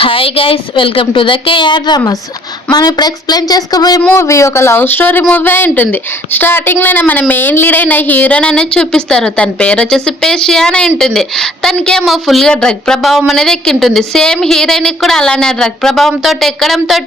Hi guys, welcome to the KR dramas. మనం ఇప్పుడు explain చేసుకోబోయే మూవీ ఒక లవ్ స్టోరీ మూవీ అయి ఉంటుంది. స్టార్టింగ్లోనే మన మెయిన్ లీడ్ అయిన హీరోయిన్ అనేది చూపిస్తారు. తన పేరు వచ్చేసి పేషియా అని ఉంటుంది. తనకేమో ఫుల్గా డ్రగ్ ప్రభావం అనేది ఎక్కింటుంది. సేమ్ హీరోయిన్కి కూడా అలానే డ్రగ్ ప్రభావంతో ఎక్కడంతో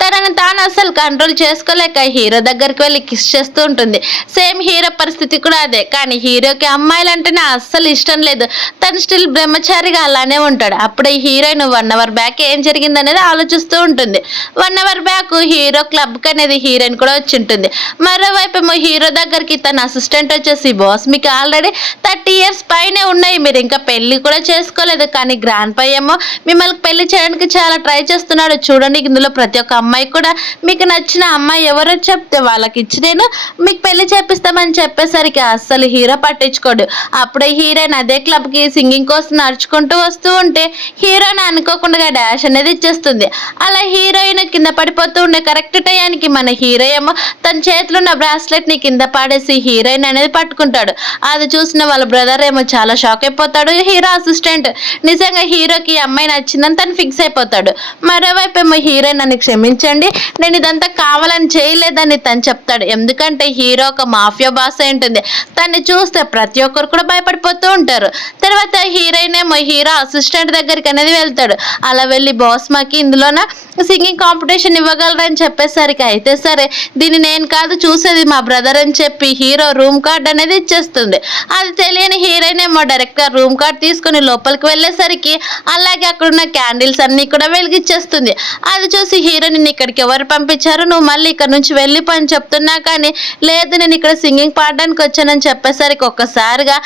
తనని తాను అసలు కంట్రోల్ చేసుకోలేక హీరో దగ్గరికి వెళ్ళి కిస్ చేస్తూ ఉంటుంది. సేమ్ హీరో పరిస్థితి కూడా అదే. కానీ హీరోకి అమ్మాయిలు అంటేనే అస్సలు ఇష్టం లేదు. తను స్టిల్ బ్రహ్మచారిగా అలానే ఉంటాడు. అప్పుడే హీరోయిన్ 1 అవర్ బ్యాక్ ఏం జరిగింది అనేది ఆలోచిస్తూ ఉంటుంది. 1 అవర్ బ్యాక్ హీరో క్లబ్కి అనేది హీరోయిన్ కూడా వచ్చి ఉంటుంది. మరోవైపు ఏమో హీరో దగ్గరికి తన అసిస్టెంట్ వచ్చేసి, బాస్ మీకు ఆల్రెడీ 30 years పైనే ఉన్నాయి, మీరు ఇంకా పెళ్లి కూడా చేసుకోలేదు, కానీ గ్రాండ్ పై ఏమో మిమ్మల్ని పెళ్లి చేయడానికి చాలా ట్రై చేస్తున్నాడు. చూడండి, ఇందులో ప్రతి ఒక్క అమ్మాయి కూడా మీకు నచ్చిన అమ్మాయి ఎవరో చెప్తే వాళ్ళకి ఇచ్చి నేను మీకు పెళ్లి చేపిస్తామని చెప్పేసరికి అస్సలు హీరో పట్టించుకోడు. అప్పుడే హీరోయిన్ అదే క్లబ్కి సింగింగ్ కోసం నడుచుకుంటూ వస్తూ ఉంటే హీరోయిన్ అనుకోకుండా డాష్ అనేది ఇచ్చేస్తుంది. అలా హీరోయిన్ కింద పడిపోతూ ఉండే కరెక్ట్ టయానికి మన హీరో ఏమో తన చేతిలో ఉన్న బ్రాస్లెట్ ని కింద పాడేసి హీరోయిన్ అనేది పట్టుకుంటాడు. అది చూసిన వాళ్ళ బ్రదర్ ఏమో చాలా షాక్ అయిపోతాడు. హీరో అసిస్టెంట్ నిజంగా హీరోకి అమ్మాయి నచ్చిందని తను ఫిక్స్ అయిపోతాడు. మరోవైపు ఏమో హీరోయిన్ నన్ను క్షమించండి, నేను ఇదంతా కావాలని చేయలేదని తను చెప్తాడు. ఎందుకంటే హీరో ఒక మాఫియా బాస్ అయి ఉంటుంది. తన్ని చూస్తే ప్రతి ఒక్కరు కూడా భయపడిపోతూ ఉంటారు. తర్వాత హీరోయిన్ ఏమో హీరో అసిస్టెంట్ దగ్గరికి అనేది వెళ్తాడు. అలా వెళ్ళి బాస్ మాకి ఇందులోన సింగింగ్ కాంపిటీషన్ ఇవ్వగలరని చెప్పేసరికి, అయితే సరే దీన్ని నేను కాదు చూసేది మా బ్రదర్ అని చెప్పి హీరో రూమ్ కార్డ్ అనేది ఇచ్చేస్తుంది. అది తెలియని హీరోయిన్ ఏమో డైరెక్ట్గా రూమ్ కార్డ్ తీసుకుని లోపలికి వెళ్ళేసరికి అలాగే అక్కడున్న క్యాండిల్స్ అన్నీ కూడా వెలిగిచ్చేస్తుంది. అది చూసి హీరోయిన్ ఇక్కడికి ఎవరు పంపించారు, నువ్వు మళ్ళీ ఇక్కడ నుంచి వెళ్ళిపో అని చెప్తున్నా కానీ లేదు నేను ఇక్కడ సింగింగ్ పాడడానికి వచ్చానని చెప్పేసరికి ఒక్కసారిగా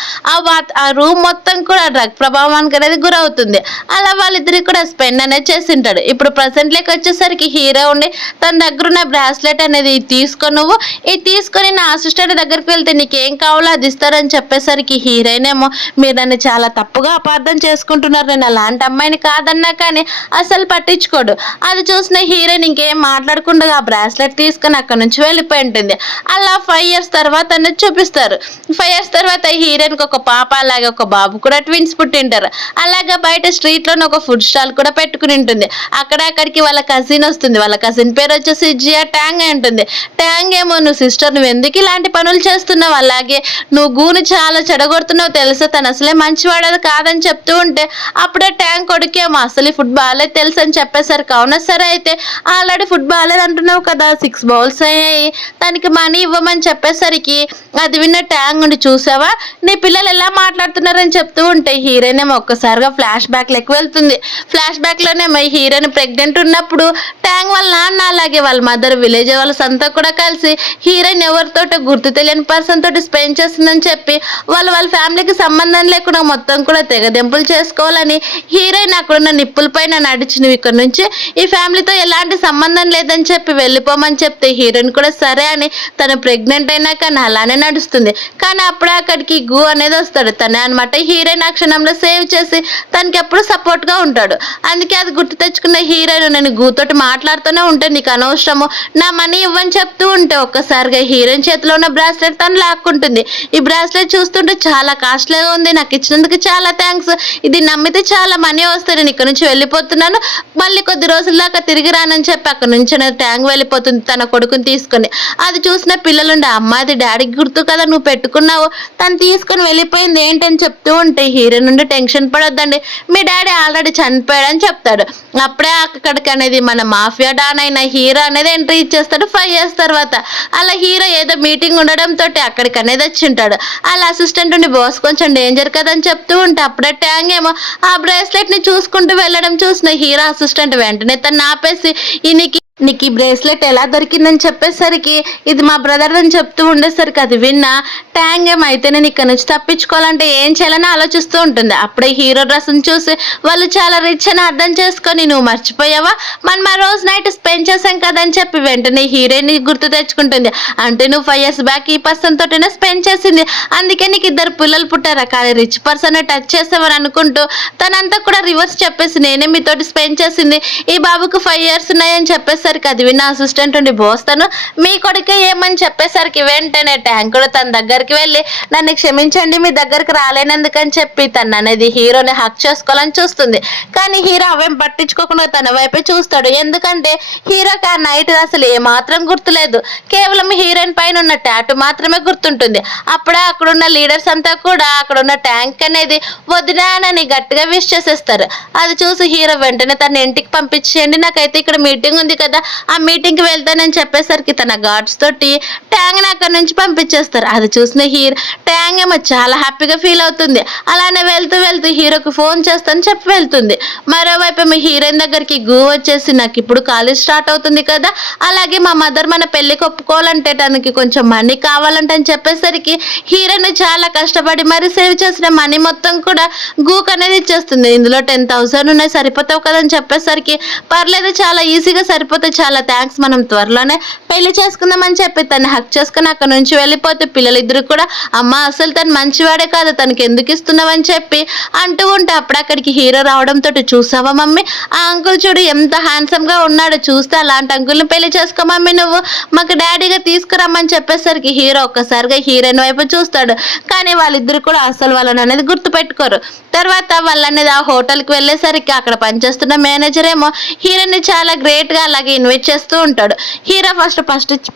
ఆ రూమ్ మొత్తం కూడా డ్రగ్ ప్రభావానికి అనేది గురవుతుంది. అలా వాళ్ళిద్దరికి కూడా స్పెండ్ అనేది చేసింటాడు. ఇప్పుడు ప్రజెంట్లోకి వచ్చేసరికి హీరో ఉండి తన దగ్గర ఉన్న బ్రాస్లెట్ అనేది నువ్వు ఇది తీసుకొని నా అసిస్టెంట్ దగ్గరికి వెళ్తే నీకేం కావాలో అది ఇస్తారని చెప్పేసరికి హీరోయిన్ ఏమో మీరు నన్ను చాలా తప్పుగా అపార్థం చేసుకుంటున్నారు, నేను అలాంటి అమ్మాయిని కాదన్నా కానీ అసలు పట్టించుకోడు. అది చూసిన హీరోయిన్ ఇంకేం మాట్లాడకుండా ఆ బ్రాస్లెట్ తీసుకొని అక్కడ నుంచి వెళ్ళిపోయి ఉంటుంది. అలా 5 years తర్వాత అనేది చూపిస్తారు. 5 years తర్వాత హీరోయిన్కి ఒక పాప అలాగే ఒక బాబు కూడా ట్విన్స్ పుట్టింటారు. అలాగే బయట స్ట్రీట్లోనే ఒక ఫుడ్ స్టాల్ కూడా పెట్టుకుని ఉంటుంది. అక్కడికి వాళ్ళ కజిన్ వస్తుంది. వాళ్ళ కజిన్ పేరు వచ్చేసి జియా ట్యాంగ్ అయి ఉంటుంది. ట్యాంగ్ ఏమో నువ్వు సిస్టర్ నువ్వు ఎందుకు ఇలాంటి పనులు చేస్తున్నావు, అలాగే నువ్వు గూని చాలా చెడగొడుతున్నావు తెలుసా, తను అసలే మంచివాడది కాదని చెప్తూ ఉంటే అప్పుడే ట్యాంక్ కొడుకేమో అసలు ఈ ఫుడ్ బాగాలేదు తెలుసు అని చెప్పేసరికి, అవునా సరే అయితే ఆల్రెడీ ఫుడ్ బాగాలేదు అంటున్నావు కదా, 6 bowls అయ్యాయి, దానికి మనీ ఇవ్వమని చెప్పేసరికి అది విన్న ట్యాంగ్ ఉండి చూసావా నీ పిల్లలు ఎలా మాట్లాడుతున్నారని చెప్తూ ఉంటే హీరోయిన్ ఏమో ఒక్కసారిగా ఫ్లాష్ బ్యాక్ లెక్క వెళ్తుంది. ఫ్లాష్ బ్యాక్లోనే హీరోయిన్ ప్రెగ్నెంట్ ఉన్నప్పుడు ట్యాంగ్ వాళ్ళ నాన్న అలాగే వాళ్ళ మదర్ విలేజ్ వాళ్ళ సంతా కూడా కలిసి హీరోయిన్ ఎవరితోటో గుర్తు తెలియని పర్సన్ తోటి స్పెండ్ చేస్తుందని చెప్పి వాళ్ళ ఫ్యామిలీకి సంబంధం లేకుండా మొత్తం కూడా తెగదెంపులు చేసుకోవాలని హీరోయిన్ అక్కడున్న నిప్పుల పైన నడిచి నువ్వు ఇక్కడ నుంచి ఈ ఫ్యామిలీతో ఎలాంటి సంబంధం లేదని చెప్పి వెళ్ళిపోమని చెప్తే హీరోయిన్ కూడా సరే అని తను ప్రెగ్నెంట్ అయినా కానీ అలానే నడుస్తుంది. కానీ అప్పుడే అక్కడికి గు అనేది వస్తాడు. తనే అనమాట హీరోయిన్ ఆ క్షణంలో సేవ్ చేసి తనకి ఎప్పుడు సపోర్ట్గా ఉంటాడు. అందుకే అది గుర్తు తెచ్చుకున్న హీరోయిన్ నేను గూతోటి మాట్లాడుతూనే ఉంటే నీకు అనవసరము నా మనీ ఇవ్వని చెప్తూ ఉంటే ఒక్కసారిగా హీరోయిన్ చేతిలో ఉన్న బ్రాస్లెట్ తను లాక్కుంటుంది. ఈ బ్రాస్లెట్ చూస్తుంటే చాలా కాస్ట్లీగా ఉంది, నాకు ఇచ్చినందుకు చాలా థ్యాంక్స్, ఇది నమ్మితే చాలా మనీ వస్తుంది, నేను ఇక్కడ నుంచి వెళ్ళిపోతున్నాను, మళ్ళీ కొద్ది రోజుల దాకా తిరిగి రానని చెప్పి అక్కడ నుంచి ట్యాంక్ వెళ్ళిపోతుంది తన కొడుకుని తీసుకొని. అది చూసిన పిల్లలుండే అమ్మాది డాడీకి గుర్తు కదా నువ్వు పెట్టుకున్నావు, తను తీసుకొని వెళ్ళిపోయింది ఏంటని చెప్తూ ఉంటే హీరో నుండి టెన్షన్ పడొద్దండి మీ డాడీ ఆల్రెడీ చనిపోయాడని చెప్తాడు. అప్పుడే అక్కడికి అనేది మన మాఫియా డాన్ అయిన హీరో అనేది ఎంట్రీ ఇచ్చేస్తాడు 5 years తర్వాత. అలా హీరో ఏదో మీటింగ్ ఉండడంతో అక్కడికి అనేది వచ్చింటాడు. అలా అసిస్టెంట్ ఉండి బాస్ కొంచెం డేంజర్ కదని చెప్తూ ఉంటే అప్పుడే ట్యాంగ్ ఏమో ఆ బ్రేస్లెట్ ని చూసుకుంటూ వెళ్ళడం చూసిన హీరో అసిస్టెంట్ వెంటనే తను ఆపేసి నీకు ఈ బ్రేస్లెట్ ఎలా దొరికిందని చెప్పేసరికి ఇది మా బ్రదర్ అని చెప్తూ ఉండేసరికి అది విన్నా ట్యాంగ్ ఏమైతే నేను ఇక్కడ నుంచి తప్పించుకోవాలంటే ఏం చేయాలని ఆలోచిస్తూ ఉంటుంది. అప్పుడే హీరో డ్రెస్ని చూసి వాళ్ళు చాలా రిచ్ అని అర్థం చేసుకొని నువ్వు మర్చిపోయావా మనం ఆ రోజు నైట్ స్పెండ్ చేసాం కదని చెప్పి వెంటనే హీరోయిన్ గుర్తు తెచ్చుకుంటుంది. అంటే నువ్వు 5 years బ్యాక్ ఈ పర్సన్ తోటనే స్పెండ్ చేసింది, అందుకే నీకు 2 పిల్లలు పుట్టారా, కానీ రిచ్ పర్సన్ టచ్ చేసామని అనుకుంటూ తనంతా కూడా రివర్స్ చెప్పేసి నేనే మీతోటి స్పెండ్ చేసింది, ఈ బాబుకు 5 years ఉన్నాయని చెప్పేసి చెప్పేసరికి అది విన్న అసిస్టెంట్ ఉండి బోస్తాను మీ కొడుకే ఏమని చెప్పేసరికి వెంటనే ట్యాంకుడు తన దగ్గరికి వెళ్ళి నన్ను క్షమించండి మీ దగ్గరికి రాలేనందుకని చెప్పి తను అనేది హీరోని హక్ చేసుకోవాలని చూస్తుంది. కానీ హీరో అవేం పట్టించుకోకుండా తన వైపే చూస్తాడు. ఎందుకంటే హీరోకి ఆ నైట్ అసలు ఏమాత్రం గుర్తులేదు. కేవలం హీరోయిన్ పైన ఉన్న టాటూ మాత్రమే గుర్తుంటుంది. అప్పుడే అక్కడున్న లీడర్స్ అంతా కూడా అక్కడున్న ట్యాంక్ అనేది వదినానని గట్టిగా విష్ చేసేస్తారు. అది చూసి హీరో వెంటనే తన ఇంటికి పంపించేయండి, నాకైతే ఇక్కడ మీటింగ్ ఉంది కదా ఆ మీటింగ్ కి వెళ్తానని చెప్పేసరికి తన గార్డ్స్ తోటి ట్యాంగ్ ని అక్కడ నుంచి పంపించేస్తారు. అది చూసిన ట్యాంగ్ ఏమో చాలా హ్యాపీగా ఫీల్ అవుతుంది. అలానే వెళ్తూ వెళ్తూ హీరోకి ఫోన్ చేస్తాను చెప్పి వెళ్తుంది. మరోవైపు మీ హీరోయిన్ దగ్గరికి గూ వచ్చేసి నాకు ఇప్పుడు కాలేజ్ స్టార్ట్ అవుతుంది కదా, అలాగే మా మదర్ మన పెళ్లికి ఒప్పుకోవాలంటే తనకి కొంచెం మనీ కావాలంటే అని చెప్పేసరికి హీరోయిన్ చాలా కష్టపడి మరి సేవ్ చేసిన మనీ మొత్తం కూడా గూక్ అనేది ఇచ్చేస్తుంది. ఇందులో 10,000 ఉన్నాయి సరిపోతావు కదా అని చెప్పేసరికి పర్లేదు చాలా ఈజీగా సరిపోతాయి, చాలా థ్యాంక్స్, మనం త్వరలోనే పెళ్లి చేసుకుందామని చెప్పి తను హక్ చేసుకుని అక్కడ నుంచి వెళ్ళిపోతే పిల్లలిద్దరు కూడా అమ్మ అసలు తను మంచివాడే కాదు తనకి ఎందుకు ఇస్తున్నావని చెప్పి అంటూ ఉంటే అప్పుడు అక్కడికి హీరో రావడంతో చూసావా మమ్మీ ఆ అంకుల్ చూడు ఎంత హ్యాండ్సమ్ గా ఉన్నాడు, చూస్తే అలాంటి అంకుల్ని పెళ్లి చేసుకో మమ్మీ నువ్వు మాకు డాడీగా తీసుకురమ్మని చెప్పేసరికి హీరో ఒక్కసారిగా హీరోయిన్ వైపు చూస్తాడు. కానీ వాళ్ళిద్దరు కూడా అసలు వాళ్ళని అనేది గుర్తు పెట్టుకోరు. తర్వాత వాళ్ళనేది ఆ హోటల్కి వెళ్ళేసరికి అక్కడ పనిచేస్తున్న మేనేజర్ ఏమో హీరోని చాలా గ్రేట్ గా అలాగే ఇన్వైట్ చేస్తూ ఉంటాడు. హీరో ఫస్ట్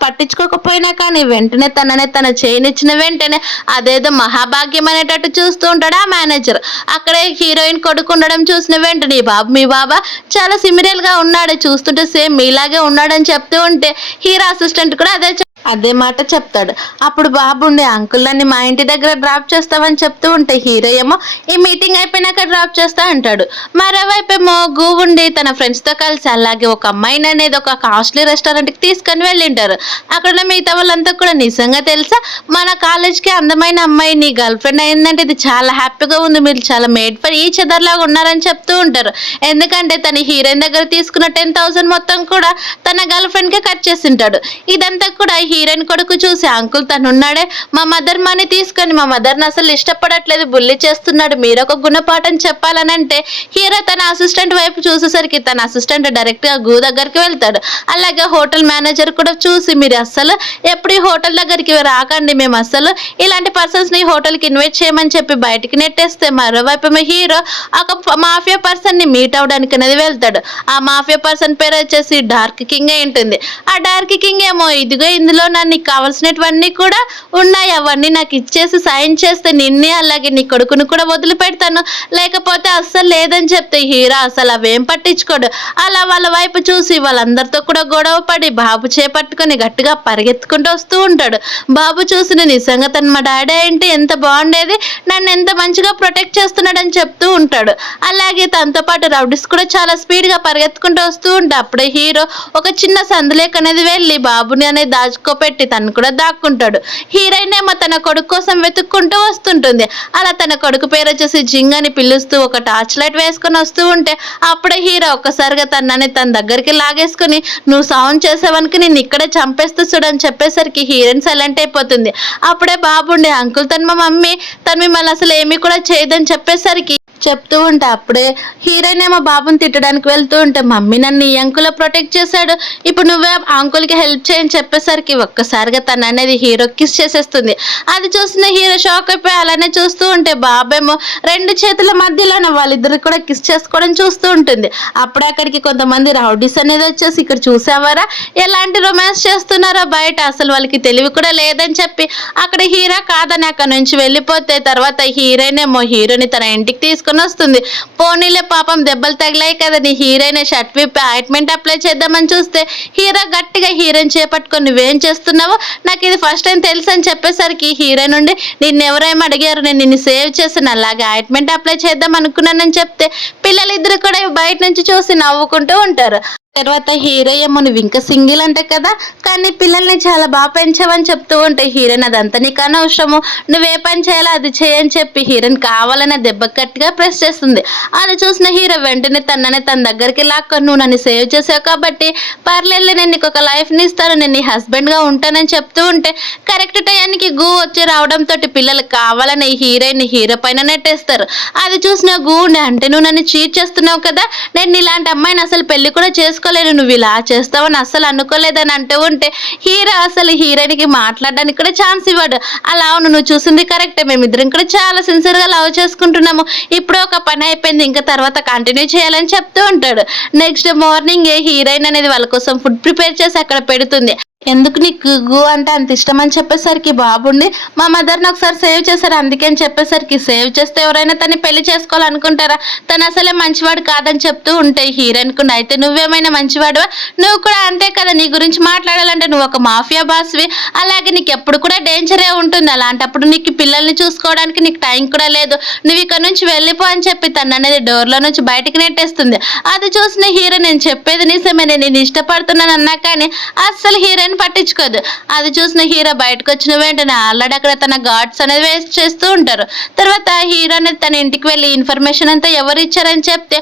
పట్టించుకోకపోయినా కానీ వెంటనే తన చేయనిచ్చిన వెంటనే అదేదో మహాభాగ్యం అనేటట్టు చూస్తూ ఉంటాడు ఆ మేనేజర్. అక్కడే హీరోయిన్ కొడుకు ఉండడం చూసిన వెంటనే మీ బాబా చాలా సిమిరియల్ గా ఉన్నాడు, చూస్తుంటే సేమ్ మీలాగే ఉన్నాడని చెప్తూ ఉంటే హీరో అసిస్టెంట్ కూడా అదే మాట చెప్తాడు. అప్పుడు బాబుండి అంకుల్ని మా ఇంటి దగ్గర డ్రాప్ చేస్తావని చెప్తూ ఉంటే హీరో ఏమో ఈ మీటింగ్ అయిపోయినాక డ్రాప్ చేస్తా అంటాడు. మరోవైపు ఏమో గూవుండి తన ఫ్రెండ్స్ తో కలిసి అలాగే ఒక అమ్మాయిని అనేది ఒక కాస్ట్లీ రెస్టారెంట్ కి తీసుకొని వెళ్ళింటారు. అక్కడ మిగతా వాళ్ళంతా కూడా నిజంగా తెలుసా మన కాలేజ్ కి అందమైన అమ్మాయి నీ గర్ల్ ఫ్రెండ్ అయిందంటే ఇది చాలా హ్యాపీగా ఉంది, మీరు చాలా మేడ్ ఫర్ ఈచ్ అదర్ లాగా ఉన్నారని చెప్తూ ఉంటారు. ఎందుకంటే తన హీరోయిన్ దగ్గర తీసుకున్న 10,000 మొత్తం కూడా తన గర్ల్ ఫ్రెండ్ కి కట్ చేసింటాడు. ఇదంతా కూడా హీరోయిన్ కొడుకు చూసి అంకుల్ తనున్నాడే మా మదర్ మనీ తీసుకొని మా మదర్ని అసలు ఇష్టపడట్లేదు, బుల్లి చేస్తున్నాడు, మీరు ఒక గుణపాఠం చెప్పాలనంటే హీరో తన అసిస్టెంట్ వైపు చూసేసరికి తన అసిస్టెంట్ డైరెక్ట్ గా గూ దగ్గరికి వెళ్తాడు. అలాగే హోటల్ మేనేజర్ కూడా చూసి మీరు అస్సలు ఎప్పుడు ఈ హోటల్ దగ్గరికి రాకండి, మేము అస్సలు ఇలాంటి పర్సన్స్ ని హోటల్ కి ఇన్వైట్ చేయమని చెప్పి బయటికి నెట్టేస్తే మరోవైపు హీరో ఒక మాఫియా పర్సన్ ని మీట్ అవడానికి అనేది వెళ్తాడు. ఆ మాఫియా పర్సన్ పేరు వచ్చేసి డార్క్ కింగ్ ఉంటుంది. ఆ డార్క్ కింగ్ ఏమో ఇదిగో ఇందులో నీకు కావాల్సినవన్నీ కూడా ఉన్నాయి, అవన్నీ నాకు ఇచ్చేసి సైన్ చేస్తే నిన్నే అలాగే నీ కొడుకును కూడా వదిలిపెడతాను, లేకపోతే అస్సలు లేదని చెప్తే హీరో అసలు అవేం పట్టించుకోడు. అలా వాళ్ళ వైపు చూసి వాళ్ళందరితో కూడా గొడవ పడి బాబు చేపట్టుకొని గట్టిగా పరిగెత్తుకుంటూ వస్తూ ఉంటాడు. బాబు చూసిన నిజంగా తన మా డాడీ అంటే ఎంత బాగుండేది, నన్ను ఎంత మంచిగా ప్రొటెక్ట్ చేస్తున్నాడని చెప్తూ ఉంటాడు. అలాగే తనతో పాటు రౌడీస్ కూడా చాలా స్పీడ్ గా పరిగెత్తుకుంటూ వస్తూ ఉంటే అప్పుడే హీరో ఒక చిన్న సందులేక్ అనేది వెళ్ళి బాబుని అనేది దాచుకోపెట్టి తను కూడా దాక్కుంటాడు. హీరోయిన్ ఏమో తన కొడుకు కోసం వెతుక్కుంటూ వస్తుంటుంది. అలా తన కొడుకు పేరు వచ్చేసి జింగ్ అని పిలుస్తూ ఒక టార్చ్ లైట్ వేసుకొని వస్తూ ఉంటే అప్పుడే హీరో ఒక్కసారిగా తనని తన దగ్గరికి లాగేసుకుని నువ్వు సౌండ్ చేసావనికి నేను ఇక్కడే చంపేస్తూ చూడని చెప్పేసరికి హీరోయిన్ సైలెంట్ అయిపోతుంది. అప్పుడే బాబుండే అంకుల్ తన మా మమ్మీ తను మిమ్మల్ని అసలు ఏమీ కూడా చేయదని చెప్పేసరికి చెప్తూ ఉంటే అప్పుడే హీరోయిన్ ఏమో బాబుని తిట్టడానికి వెళ్తూ ఉంటే మమ్మీ నన్ను ఈ అంకుల్ ప్రొటెక్ట్ చేశాడు, ఇప్పుడు నువ్వే అంకుల్కి హెల్ప్ చేయని చెప్పేసరికి ఒక్కసారిగా తను అనేది హీరో కిస్ చేసేస్తుంది. అది చూసిన హీరో షాక్ అయిపోయి అలానే చూస్తూ ఉంటే బాబేమో 2 చేతుల మధ్యలోనే వాళ్ళిద్దరు కూడా కిస్ చేసుకోవడం చూస్తూ ఉంటుంది. అప్పుడు అక్కడికి కొంతమంది రౌడీస్ అనేది వచ్చేసి ఇక్కడ చూసావారా ఎలాంటి రొమాన్స్ చేస్తున్నారో బయట, అసలు వాళ్ళకి తెలివి కూడా లేదని చెప్పి అక్కడ హీరో కాదని అక్కడ నుంచి వెళ్ళిపోతే తర్వాత హీరోయిన్ ఏమో హీరోని తన ఇంటికి తీసుకొని వస్తుంది. పోనీలే పాపం దెబ్బలు తగిలాయి కదా నీ హీరోయిన్ షర్ట్ విప్పి ఆయింట్మెంట్ అప్లై చేద్దామని చూస్తే హీరో గట్టిగా హీరోయిన్ చేపట్టుకొని నువ్వేం చేస్తున్నావు, నాకు ఇది ఫస్ట్ టైం తెలుసు అని చెప్పేసరికి హీరోయిన్ నుండి నిన్ను ఎవరేమో అడిగారు, నేను నిన్ను సేవ్ చేశాను, అలాగే ఆయింట్మెంట్ అప్లై చేద్దాం అనుకున్నానని చెప్తే పిల్లలిద్దరు కూడా బయట నుంచి చూసి నవ్వుకుంటూ ఉంటారు. తర్వాత హీరో ఏమో నువ్వు ఇంకా సింగిల్ అంటే కదా కానీ పిల్లల్ని చాలా బాగా పెంచావని చెప్తూ ఉంటే హీరోయిన్ అదంతా నీకు అనవసరము, నువ్వే పని చేయాలో అది చేయని చెప్పి హీరోయిన్ కావాలనే దెబ్బ గట్టిగా ప్రెస్ చేస్తుంది. అది చూసిన హీరో వెంటనే తన దగ్గరికి లాక్కొని నువ్వు నన్ను సేవ్ చేసావు కాబట్టి పర్లేదు నేను నీకు ఒక లైఫ్ని ఇస్తాను, నేను నీ హస్బెండ్గా ఉంటానని చెప్తూ ఉంటే కరెక్ట్ టైంకి గూ వచ్చి రావడంతో పిల్లలు కావాలని హీరోయిన్ హీరో పైన నెట్టేస్తారు. అది చూసిన గూ అంటే నువ్వు నన్ను చీట్ చేస్తున్నావు కదా, నేను ఇలాంటి అమ్మాయిని అసలు పెళ్లి కూడా చేసుకో చేసుకోలేను, నువ్వు ఇలా చేస్తావని అస్సలు అనుకోలేదని అంటూ ఉంటే హీరో అసలు హీరోయిన్కి మాట్లాడడానికి కూడా ఛాన్స్ ఇవ్వడు. అలా అవును, నువ్వు చూసింది కరెక్టే, మేమిద్దరం కూడా చాలా సిన్సియర్గా లవ్ చేసుకుంటున్నాము, ఇప్పుడు ఒక పని అయిపోయింది, ఇంకా తర్వాత కంటిన్యూ చేయాలని చెప్తూ ఉంటాడు. నెక్స్ట్ మార్నింగ్ హీరోయిన్ అనేది వాళ్ళ కోసం ఫుడ్ ప్రిపేర్ చేసి అక్కడ పెడుతుంది. ఎందుకు నీకు గు అంటే అంత ఇష్టం అని చెప్పేసరికి బాబుండి మా మదర్ని ఒకసారి సేవ్ చేశారు, అందుకని చెప్పేసరికి సేవ్ చేస్తే ఎవరైనా తను పెళ్లి చేసుకోవాలనుకుంటారా, తను అసలే మంచివాడు కాదని చెప్తూ ఉంటాయి హీరోయిన్కు. అయితే నువ్వేమైనా మంచివాడువా, నువ్వు కూడా అంతే కదా, నీ గురించి మాట్లాడాలంటే నువ్వు ఒక మాఫియా బాస్వి, అలాగే నీకు ఎప్పుడు కూడా డేంజరే ఉంటుంది, అలాంటప్పుడు నీకు పిల్లల్ని చూసుకోవడానికి నీకు టైం కూడా లేదు, నువ్వు ఇక్కడ నుంచి వెళ్ళిపో అని చెప్పి తను అనేది డోర్లో నుంచి బయటికి నెట్టేస్తుంది. అది చూసిన హీరో నేను చెప్పేది నిజమే, నేను ఇష్టపడుతున్నాను అన్నా కానీ అస్సలు హీరోయిన్ పట్టించుకోదు. అది చూసిన హీరో బయటకు వచ్చిన వెంటనే ఆల్రెడీ అక్కడ తన గార్డ్స్ అనేది వేస్ట్ చేస్తూ ఉంటారు. తర్వాత హీరో అనేది తన ఇంటికి వెళ్ళి ఇన్ఫర్మేషన్ అంతా ఎవరు ఇచ్చారని చెప్తే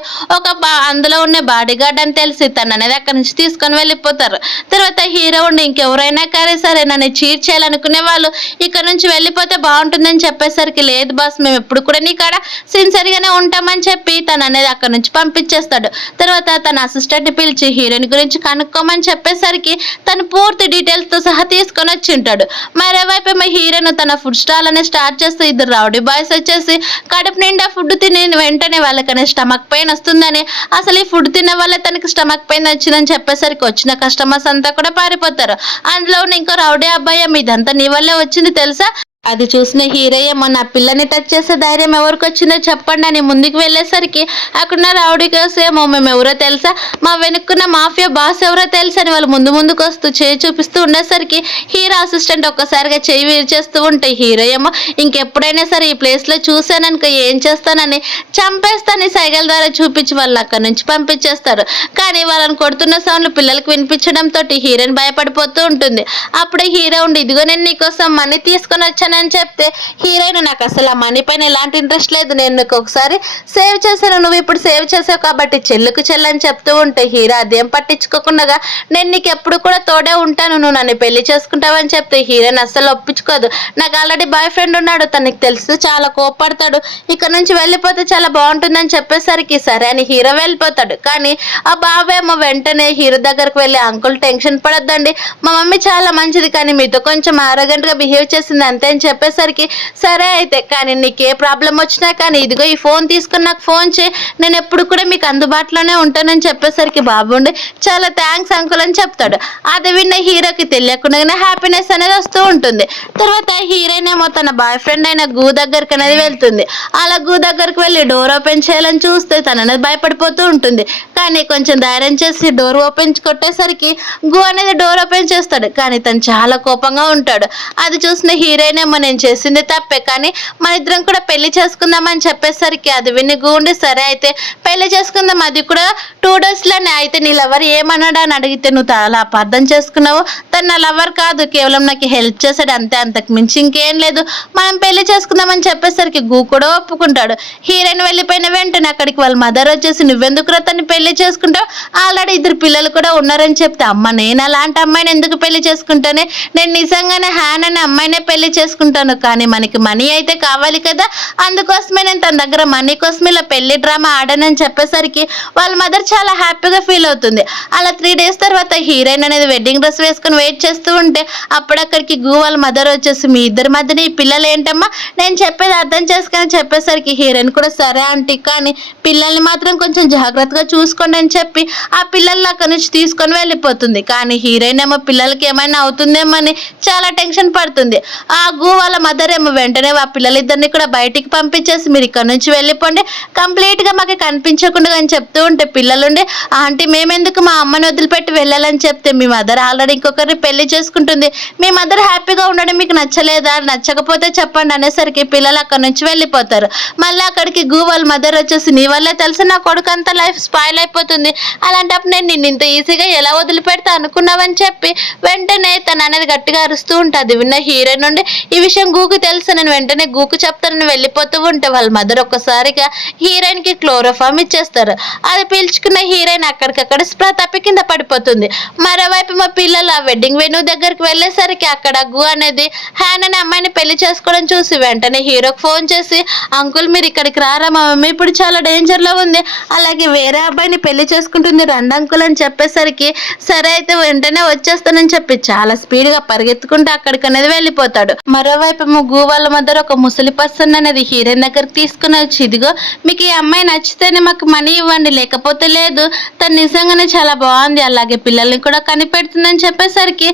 అందులో ఉన్న బాడీ గార్డ్ అని తెలిసి తను అనేది అక్కడి నుంచి తీసుకొని వెళ్ళిపోతారు. తర్వాత హీరో ఉండి ఇంకెవరైనా కానీ సరే నన్ను చీట్ చేయాలనుకునే వాళ్ళు ఇక్కడ నుంచి వెళ్ళిపోతే బాగుంటుందని చెప్పేసరికి లేదు బాస్, మేము ఎప్పుడు కూడా నీ కాడ సిన్సియర్గానే ఉంటామని చెప్పి తను అనేది అక్కడ నుంచి పంపించేస్తాడు. తర్వాత తన అసిస్టెంట్ని పిలిచి హీరోయిన్ గురించి కనుక్కోమని చెప్పేసరికి తను పూర్తి డీటెయిల్స్తో సహా తీసుకొని వచ్చి ఉంటాడు. మరోవైపు హీరోయిన్ తన ఫుడ్ స్టాల్ అనేది స్టార్ట్ చేస్తే ఇద్దరు రౌడీ బాయ్స్ వచ్చేసి కడుపు నిండా ఫుడ్ తిని వెంటనే వాళ్ళకనే స్టమక్ పెయిన్ వస్తుందని, అసలు ఈ ఫుడ్ తిన్న వల్ల తనకి స్టమక్ పెయిన్ వచ్చిందని చెప్పేసరికి వచ్చిన కస్టమర్స్ అంతా కూడా పారిపోతారు. అందులో ఇంకో రౌడీ అబ్బాయి ఇదంతా నీ వల్లే వచ్చింది తెలుసా, అది చూసిన హీరోయ్య నా పిల్లని టచ్ చేసే ధైర్యం ఎవరికి వచ్చిందో చెప్పండి అని ముందుకు వెళ్ళేసరికి అక్కడున్న రౌడీ గర్ల్స్ ఏమో మేము ఎవరో తెలుసా, మా వెనుక్కున్న మాఫియా బాస్ ఎవరో తెలుసా అని వాళ్ళు ముందుకు వస్తూ చేయి చూపిస్తూ ఉండేసరికి హీరో అసిస్టెంట్ ఒక్కసారిగా చేయి విరిచేస్తూ ఉంటాయి. హీరో ఏమో ఇంకెప్పుడైనా సరే ఈ ప్లేస్లో చూశాననుకో ఏం చేస్తానని చంపేస్తానని సైగల ద్వారా చూపించి వాళ్ళని అక్కడి నుంచి పంపించేస్తారు. కానీ వాళ్ళని కొడుతున్న సౌండ్లు పిల్లలకు వినిపించడంతో హీరోయిన్ భయపడిపోతూ ఉంటుంది. అప్పుడే హీరో ఉండి ఇదిగో నేను నీకోసం మనీ తీసుకొని వచ్చాను అని చెప్తే హీరోయిన్ నాకు అసలు ఆ మనీ పైన ఎలాంటి ఇంట్రెస్ట్ లేదు, నేను నీకు ఒకసారి సేవ్ చేశాను, నువ్వు ఇప్పుడు సేవ్ చేసావు కాబట్టి చెల్లుకు చెల్లని చెప్తూ ఉంటే హీరో అదేం పట్టించుకోకుండా నేను నీకు ఎప్పుడు కూడా తోడే ఉంటాను, నువ్వు నన్ను పెళ్లి చేసుకుంటావని చెప్తే హీరోయిన్ అస్సలు ఒప్పించుకోదు. నాకు ఆల్రెడీ బాయ్ ఫ్రెండ్ ఉన్నాడు, తనకి తెలుసు చాలా కోపడతాడు, ఇక్కడ నుంచి వెళ్ళిపోతే చాలా బాగుంటుందని చెప్పేసరికి సరే అని హీరో వెళ్ళిపోతాడు. కానీ ఆ బావేమో వెంటనే హీరో దగ్గరకు వెళ్ళి అంకుల్ టెన్షన్ పడొద్దండి, మా మమ్మీ చాలా మంచిది కానీ మీతో కొంచెం ఆరోగెంట్గా బిహేవ్ చేసింది అంతే అని చెప్పేసరికి సరే అయితే కానీ నీకు ఏ ప్రాబ్లం వచ్చినా కానీ ఇదిగో ఈ ఫోన్ తీసుకుని నాకు ఫోన్ చేయి, నేను ఎప్పుడు కూడా మీకు అందుబాటులోనే ఉంటానని చెప్పేసరికి బాబుండి చాలా థ్యాంక్స్ అంకుల్ అని చెప్తాడు. అది విన్న హీరోకి తెలియకుండానే హ్యాపీనెస్ అనేది వస్తూ ఉంటుంది. తర్వాత హీరోయిన్ ఏమో తన బాయ్ ఫ్రెండ్ అయిన గూ దగ్గరికి అనేది వెళ్తుంది. అలా గూ దగ్గరికి వెళ్ళి డోర్ ఓపెన్ చేయాలని చూస్తే తను అనేది భయపడిపోతూ ఉంటుంది. కానీ కొంచెం ధైర్యం చేసి డోర్ ఓపెన్ కొట్టేసరికి గూ అనేది డోర్ ఓపెన్ చేస్తాడు. కానీ తను చాలా కోపంగా ఉంటాడు. అది చూసిన హీరోయిన్ ఏమో నేను చేసింది తప్పే కానీ మన ఇద్దరం కూడా పెళ్లి చేసుకుందామని చెప్పేసరికి అది విని గూండి సరే అయితే పెళ్లి చేసుకుందాం, అది కూడా 2 daysలోనే, అయితే నీ లవర్ ఏమన్నాడు అని అడిగితే నువ్వు చాలా అపార్థం చేసుకున్నావు, తను నా లవర్ కాదు కేవలం నాకు హెల్ప్ చేశాడు అంతే, అంతకు మించి ఇంకేం లేదు, మనం పెళ్లి చేసుకుందామని చెప్పేసరికి గూ కూడా ఒప్పుకుంటాడు. హీరోయిన్ వెళ్ళిపోయిన వెంటనే అక్కడికి వాళ్ళ మదర్ వచ్చేసి నువ్వెందుకు తను పెళ్లి చేసుకుంటావు, ఆల్రెడీ 2 పిల్లలు కూడా ఉన్నారని చెప్తే అమ్మ నేను అలాంటి అమ్మాయిని ఎందుకు పెళ్లి చేసుకుంటానే, నేను నిజంగానే హ్యాన్ అనే అమ్మాయినే పెళ్లి చేసుకుంటాను, కానీ మనకి మనీ అయితే కావాలి కదా, అందుకోసమే నేను తన దగ్గర మనీ కోసం ఇలా పెళ్లి డ్రామా ఆడానని చెప్పేసరికి వాళ్ళ మదర్ చాలా హ్యాపీగా ఫీల్ అవుతుంది. అలా 3 days తర్వాత హీరోయిన్ అనేది వెడ్డింగ్ డ్రెస్ వేసుకుని వెయిట్ చేస్తూ ఉంటే అప్పుడు అక్కడికి గూ వాళ్ళ మదర్ వచ్చేసి మీ ఇద్దరి మధ్యన ఈ పిల్లలు ఏంటమ్మా, నేను చెప్పేది అర్థం చేసుకొని చెప్పేసరికి హీరోయిన్ కూడా సరే ఆంటీ కానీ పిల్లల్ని మాత్రం కొంచెం జాగ్రత్తగా చూసుకోండి అని చెప్పి ఆ పిల్లల్ని అక్కడి నుంచి తీసుకొని వెళ్ళిపోతుంది. కానీ హీరోయిన్ ఏమో పిల్లలకి ఏమైనా అవుతుందేమో అని చాలా టెన్షన్ పడుతుంది. ఆ గూ వాళ్ళ మదర్ ఏమో వెంటనే ఆ పిల్లలిద్దరిని కూడా బయటికి పంపించేసి మీరు ఇక్కడ నుంచి వెళ్ళిపోండి, కంప్లీట్గా మాకు కనిపించకుండా అని చెప్తూ ఉంటే పిల్లలుండి ఆంటీ మేమెందుకు మా అమ్మని వదిలిపెట్టి వెళ్ళాలని చెప్తే మీ మదర్ ఆల్రెడీ ఇంకొకరిని పెళ్లి చేసుకుంటుంది, మీ మదర్ హ్యాపీగా ఉండడం మీకు నచ్చలేదా, నచ్చకపోతే చెప్పండి అనేసరికి పిల్లలు అక్కడ నుంచి వెళ్ళిపోతారు. మళ్ళీ అక్కడికి గూ వాళ్ళ మదర్ వచ్చేసి నీ వల్లే తెలుసు నా కొడుకు అంతా లైఫ్ స్పాయిల్ అయిపోతుంది, అలాంటప్పుడు నేను నిన్ను ఇంత ఈజీగా ఎలా వదిలిపెడతా అనుకున్నావని చెప్పి వెంటనే తను అనేది గట్టిగా అరుస్తూ ఉంటుంది. విన్న హీరోయిన్ నుండి ఈ విషయం గూకు తెలుసు, నేను వెంటనే గూకు చెప్తానని వెళ్ళిపోతూ ఉంటే వాళ్ళ మదర్ ఒక్కసారిగా హీరోయిన్ కి క్లోరోఫామ్ ఇచ్చేస్తారు. అది పీల్చుకున్న హీరోయిన్ అక్కడికక్కడ స్ప్రా తప్పి కింద పడిపోతుంది. మరోవైపు మా పిల్లలు ఆ వెడ్డింగ్ వెన్యూ దగ్గరికి వెళ్ళేసరికి అక్కడ గు అనేది హ్యాన్ అనే అమ్మాయిని పెళ్లి చేసుకోవడం చూసి వెంటనే హీరోకి ఫోన్ చేసి, అంకుల్ మీరు ఇక్కడికి రారా, మా మమ్మీ ఇప్పుడు చాలా డేంజర్ లో ఉంది, అలాగే వేరే అబ్బాయిని పెళ్లి చేసుకుంటుంది, రండి అంకుల్ అని చెప్పేసరికి సరే అయితే వెంటనే వచ్చేస్తానని చెప్పి చాలా స్పీడ్ గా పరిగెత్తుకుంటూ అక్కడికి అనేది వెళ్ళిపోతాడు. మరోవైపు గు వాళ్ళ మధ్య ఒక ముసలి పర్సన్ అనేది హీరోయిన్ దగ్గరికి తీసుకుని వచ్చి, ఇదిగో మీకు ఈ అమ్మాయి నచ్చితేనే మాకు మనీ ఇవ్వండి, లేకపోతే లేదు, తను నిజంగానే చాలా బాగుంది, అలాగే పిల్లల్ని కూడా కనిపెడుతుందని చెప్పేసరికి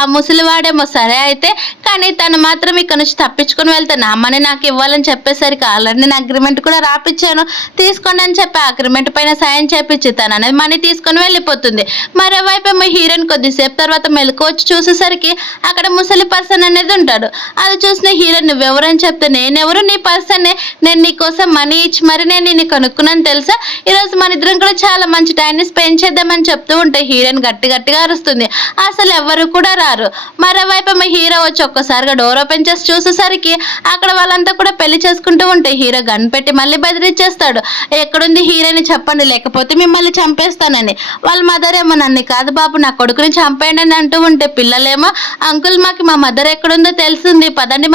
ఆ ముసలివాడేమో సరే అయితే, కానీ తను మాత్రం ఇక్కడ నుంచి తప్పించుకొని వెళ్తే నా మనీ నాకు ఇవ్వాలని చెప్పేసరికి ఆల్రెడీ నేను అగ్రిమెంట్ కూడా రాపిచ్చాను, తీసుకోండి అని చెప్పి అగ్రిమెంట్ పైన సైన్ చేపించి తను అనేది మనీ తీసుకొని వెళ్ళిపోతుంది. మరోవైపు ఏమో హీరోయిన్ కొద్దిసేపు తర్వాత మెలకు వచ్చి చూసేసరికి అక్కడ ముసలి పర్సన్ అనేది ఉంటాడు. అది చూసిన హీరోయిన్ నువ్వెవరని చెప్తే, నేనెవరు, నీ పర్సనే, నేను నీకోసం మనీ ఇచ్చి మరి నేను నిన్ను కనుక్కున్నాను తెలుసా, ఈరోజు మన ఇద్దరం కూడా చాలా మంచి టైంని స్పెండ్ చేద్దామని చెప్తూ ఉంటే హీరోయిన్ గట్టిగా అరుస్తుంది. అసలు ఎవరు కూడా రారు. మరోవైపు మా హీరో వచ్చి ఒక్కసారిగా డోర్ ఓపెన్ చేసి చూసేసరికి అక్కడ వాళ్ళంతా కూడా పెళ్లి చేసుకుంటూ ఉంటే హీరో గన్ పెట్టి మళ్ళీ బెదిరించేస్తాడు. ఎక్కడుంది హీరోయిన్ చెప్పండి, లేకపోతే మిమ్మల్ని చంపేస్తానని. వాళ్ళ మదర్ ఏమో నన్ను కాదు బాబు నా కొడుకుని చంపేయండి అని అంటూ ఉంటే పిల్లలేమో అంకుల్ మాకు మా మదర్ ఎక్కడుందో తెలిసింది, పదండి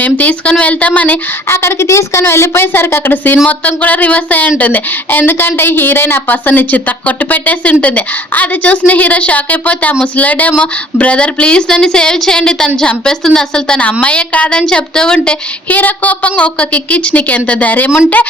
మేము తీసుకొని వెళ్తామని అక్కడికి తీసుకొని వెళ్ళిపోయేసరికి అక్కడ సీన్ మొత్తం కూడా రివర్స్ అయి ఉంటుంది. ఎందుకంటే హీరోయిన్ ఆ పర్సన్ చిత్త కొట్టి పెట్టేసి ఉంటుంది. అది చూసిన హీరో షాక్ అయిపోతే ఆ ముసలాడేమో బ్రదర్ ప్లీజ్ నన్ను సేవ్ చేయండి, తను చంపేస్తుంది, అసలు తన అమ్మాయే కాదని చెప్తూ ఉంటే హీరో కోపంగా ఒక్క కిక్కిచ్చి నీకు ఎంత ధైర్యం ఉంటే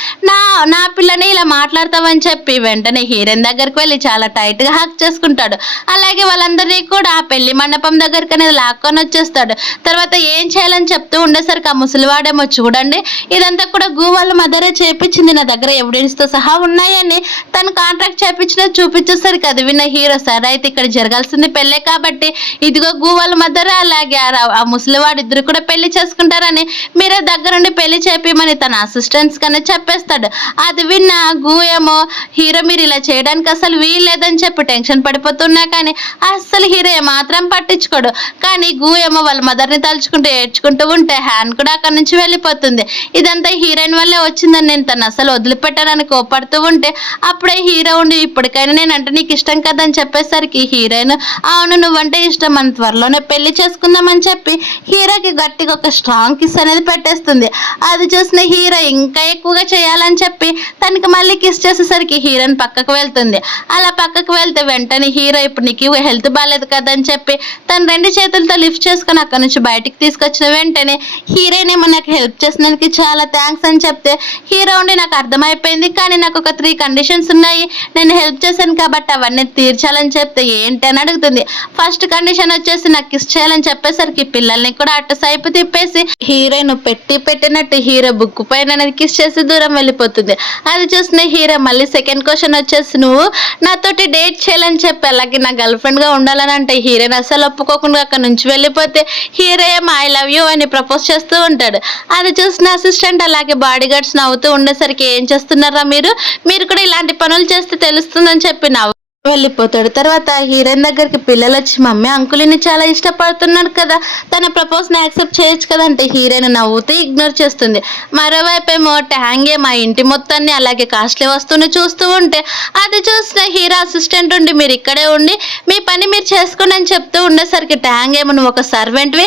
నా పిల్లని ఇలా మాట్లాడతావని చెప్పి వెంటనే హీరోయిన్ దగ్గరికి వెళ్ళి చాలా టైట్ గా హక్ చేసుకుంటాడు. అలాగే వాళ్ళందరినీ కూడా ఆ పెళ్లి మండపం దగ్గరికి అనేది లాక్కొని వచ్చేస్తాడు. తర్వాత ఏం చేయాలని చెప్తూ ఉండేసరికి ఆ ముసలివాడేమో చూడండి ఇదంతా కూడా గు వాళ్ళ మదరే చేపించింది, నా దగ్గర ఎవిడెన్స్ తో సహా ఉన్నాయని తను కాంట్రాక్ట్ చేపించినది చూపించేసరికి అది విన్న హీరో సరే అయితే ఇక్కడ జరగాల్సింది పెళ్ళే కాబట్టి ఇదిగో గు వాళ్ళ మదరే అలాగే ఆ ముసలివాడు ఇద్దరు కూడా పెళ్లి చేసుకుంటారని మీరే దగ్గరుండి పెళ్లి చేపిమని తన అసిస్టెంట్స్ కనే చెప్పేస్తాడు. అది విన్న గు ఏమో హీరో మీరు ఇలా చేయడానికి అసలు వీల్లేదని చెప్పి టెన్షన్ పడిపోతున్నా కానీ అస్సలు హీరో మాత్రం పట్టించుకోడు. కానీ గు ఏమో వాళ్ళ మదర్ని తలుచుకుంటూ ఏడ్చుకుంటూ ఉంటే హ్యాన్ కూడా అక్కడి నుంచి వెళ్ళిపోతుంది. ఇదంతా హీరోయిన్ వల్లే వచ్చిందని నేను తను అసలు వదిలిపెట్టానని కోపడుతూ ఉంటే అప్పుడే హీరో ఉండి ఇప్పటికైనా నేనంటే నీకు ఇష్టం కదని చెప్పేసరికి హీరోయిన్ అవును నువ్వంటే ఇష్టం, మన త్వరలోనే పెళ్లి చేసుకుందామని చెప్పి హీరోకి గట్టిగా ఒక స్ట్రాంగ్ కిస్ అనేది పెట్టేస్తుంది. అది చూసిన హీరో ఇంకా ఎక్కువగా చేయాలని చెప్పి తనకి మళ్ళీ కిస్ చేసేసరికి హీరోయిన్ పక్కకు వెళ్తుంది. అలా పక్కకు వెళ్తే వెంటనే హీరో ఇప్పుడు నీకు హెల్త్ బాగాలేదు కదని చెప్పి తను రెండు చేతులతో లిఫ్ట్ చేసుకుని అక్కడ నుంచి బయటికి తీసుకొచ్చిన వెంటనే హీరోయిన్ ఏమో నాకు హెల్ప్ చేసినందుకు చాలా థ్యాంక్స్ అని చెప్తే హీరో ఉండి నాకు అర్థమైపోయింది కానీ నాకు ఒక 3 కండిషన్స్ ఉన్నాయి, నేను హెల్ప్ చేశాను కాబట్టి అవన్నీ తీర్చాలని చెప్తే ఏంటి అని అడుగుతుంది. ఫస్ట్ కండిషన్ వచ్చేసి నాకు కిస్ చేయాలని చెప్పేసరికి పిల్లల్ని కూడా అటు సైపు తిప్పేసి హీరోయిన్ పెట్టినట్టు హీరో బుక్ పైన కిస్ చేసి దూరం వెళ్ళిపోతుంది. అది చూసిన హీరో మళ్ళీ సెకండ్ క్వశ్చన్ వచ్చేసి నువ్వు నాతోటి డేట్ చేయాలని చెప్పి అలాగే నా గర్ల్ ఫ్రెండ్ గా ఉండాలని అంటే హీరోయిన్ అసలు ఒప్పుకోకుండా అక్కడ నుంచి వెళ్ళిపోతే హీరో ఏమో ఐ లవ్ యూ అని ప్రపోజ్ చేస్తూ ఉంటాడు. అది చూసిన అసిస్టెంట్ అలాగే బాడీ గార్డ్స్ నవ్వుతూ ఉండేసరికి ఏం చేస్తున్నారా మీరు కూడా ఇలాంటి పనులు చేస్తే తెలుస్తుందని చెప్పి వెళ్ళిపోతాడు. తర్వాత హీరోయిన్ దగ్గరికి పిల్లలు వచ్చి మమ్మీ అంకుల్ని చాలా ఇష్టపడుతున్నాడు కదా, తన ప్రపోజ్ ని యాక్సెప్ట్ చేయొచ్చు కదా అంటే హీరోయిన్ నవ్వుతూ ఇగ్నోర్ చేస్తుంది. మరోవైపు ఏమో ట్యాంగే మా ఇంటి మొత్తాన్ని అలాగే కాస్ట్లీ వస్తువుని చూస్తూ ఉంటే అది చూసిన హీరో అసిస్టెంట్ ఉండి మీరు ఇక్కడే ఉండి మీ పని మీరు చేసుకోండి అని చెప్తూ ఉండేసరికి ట్యాంగ్ ఏమో నువ్వు ఒక సర్వెంట్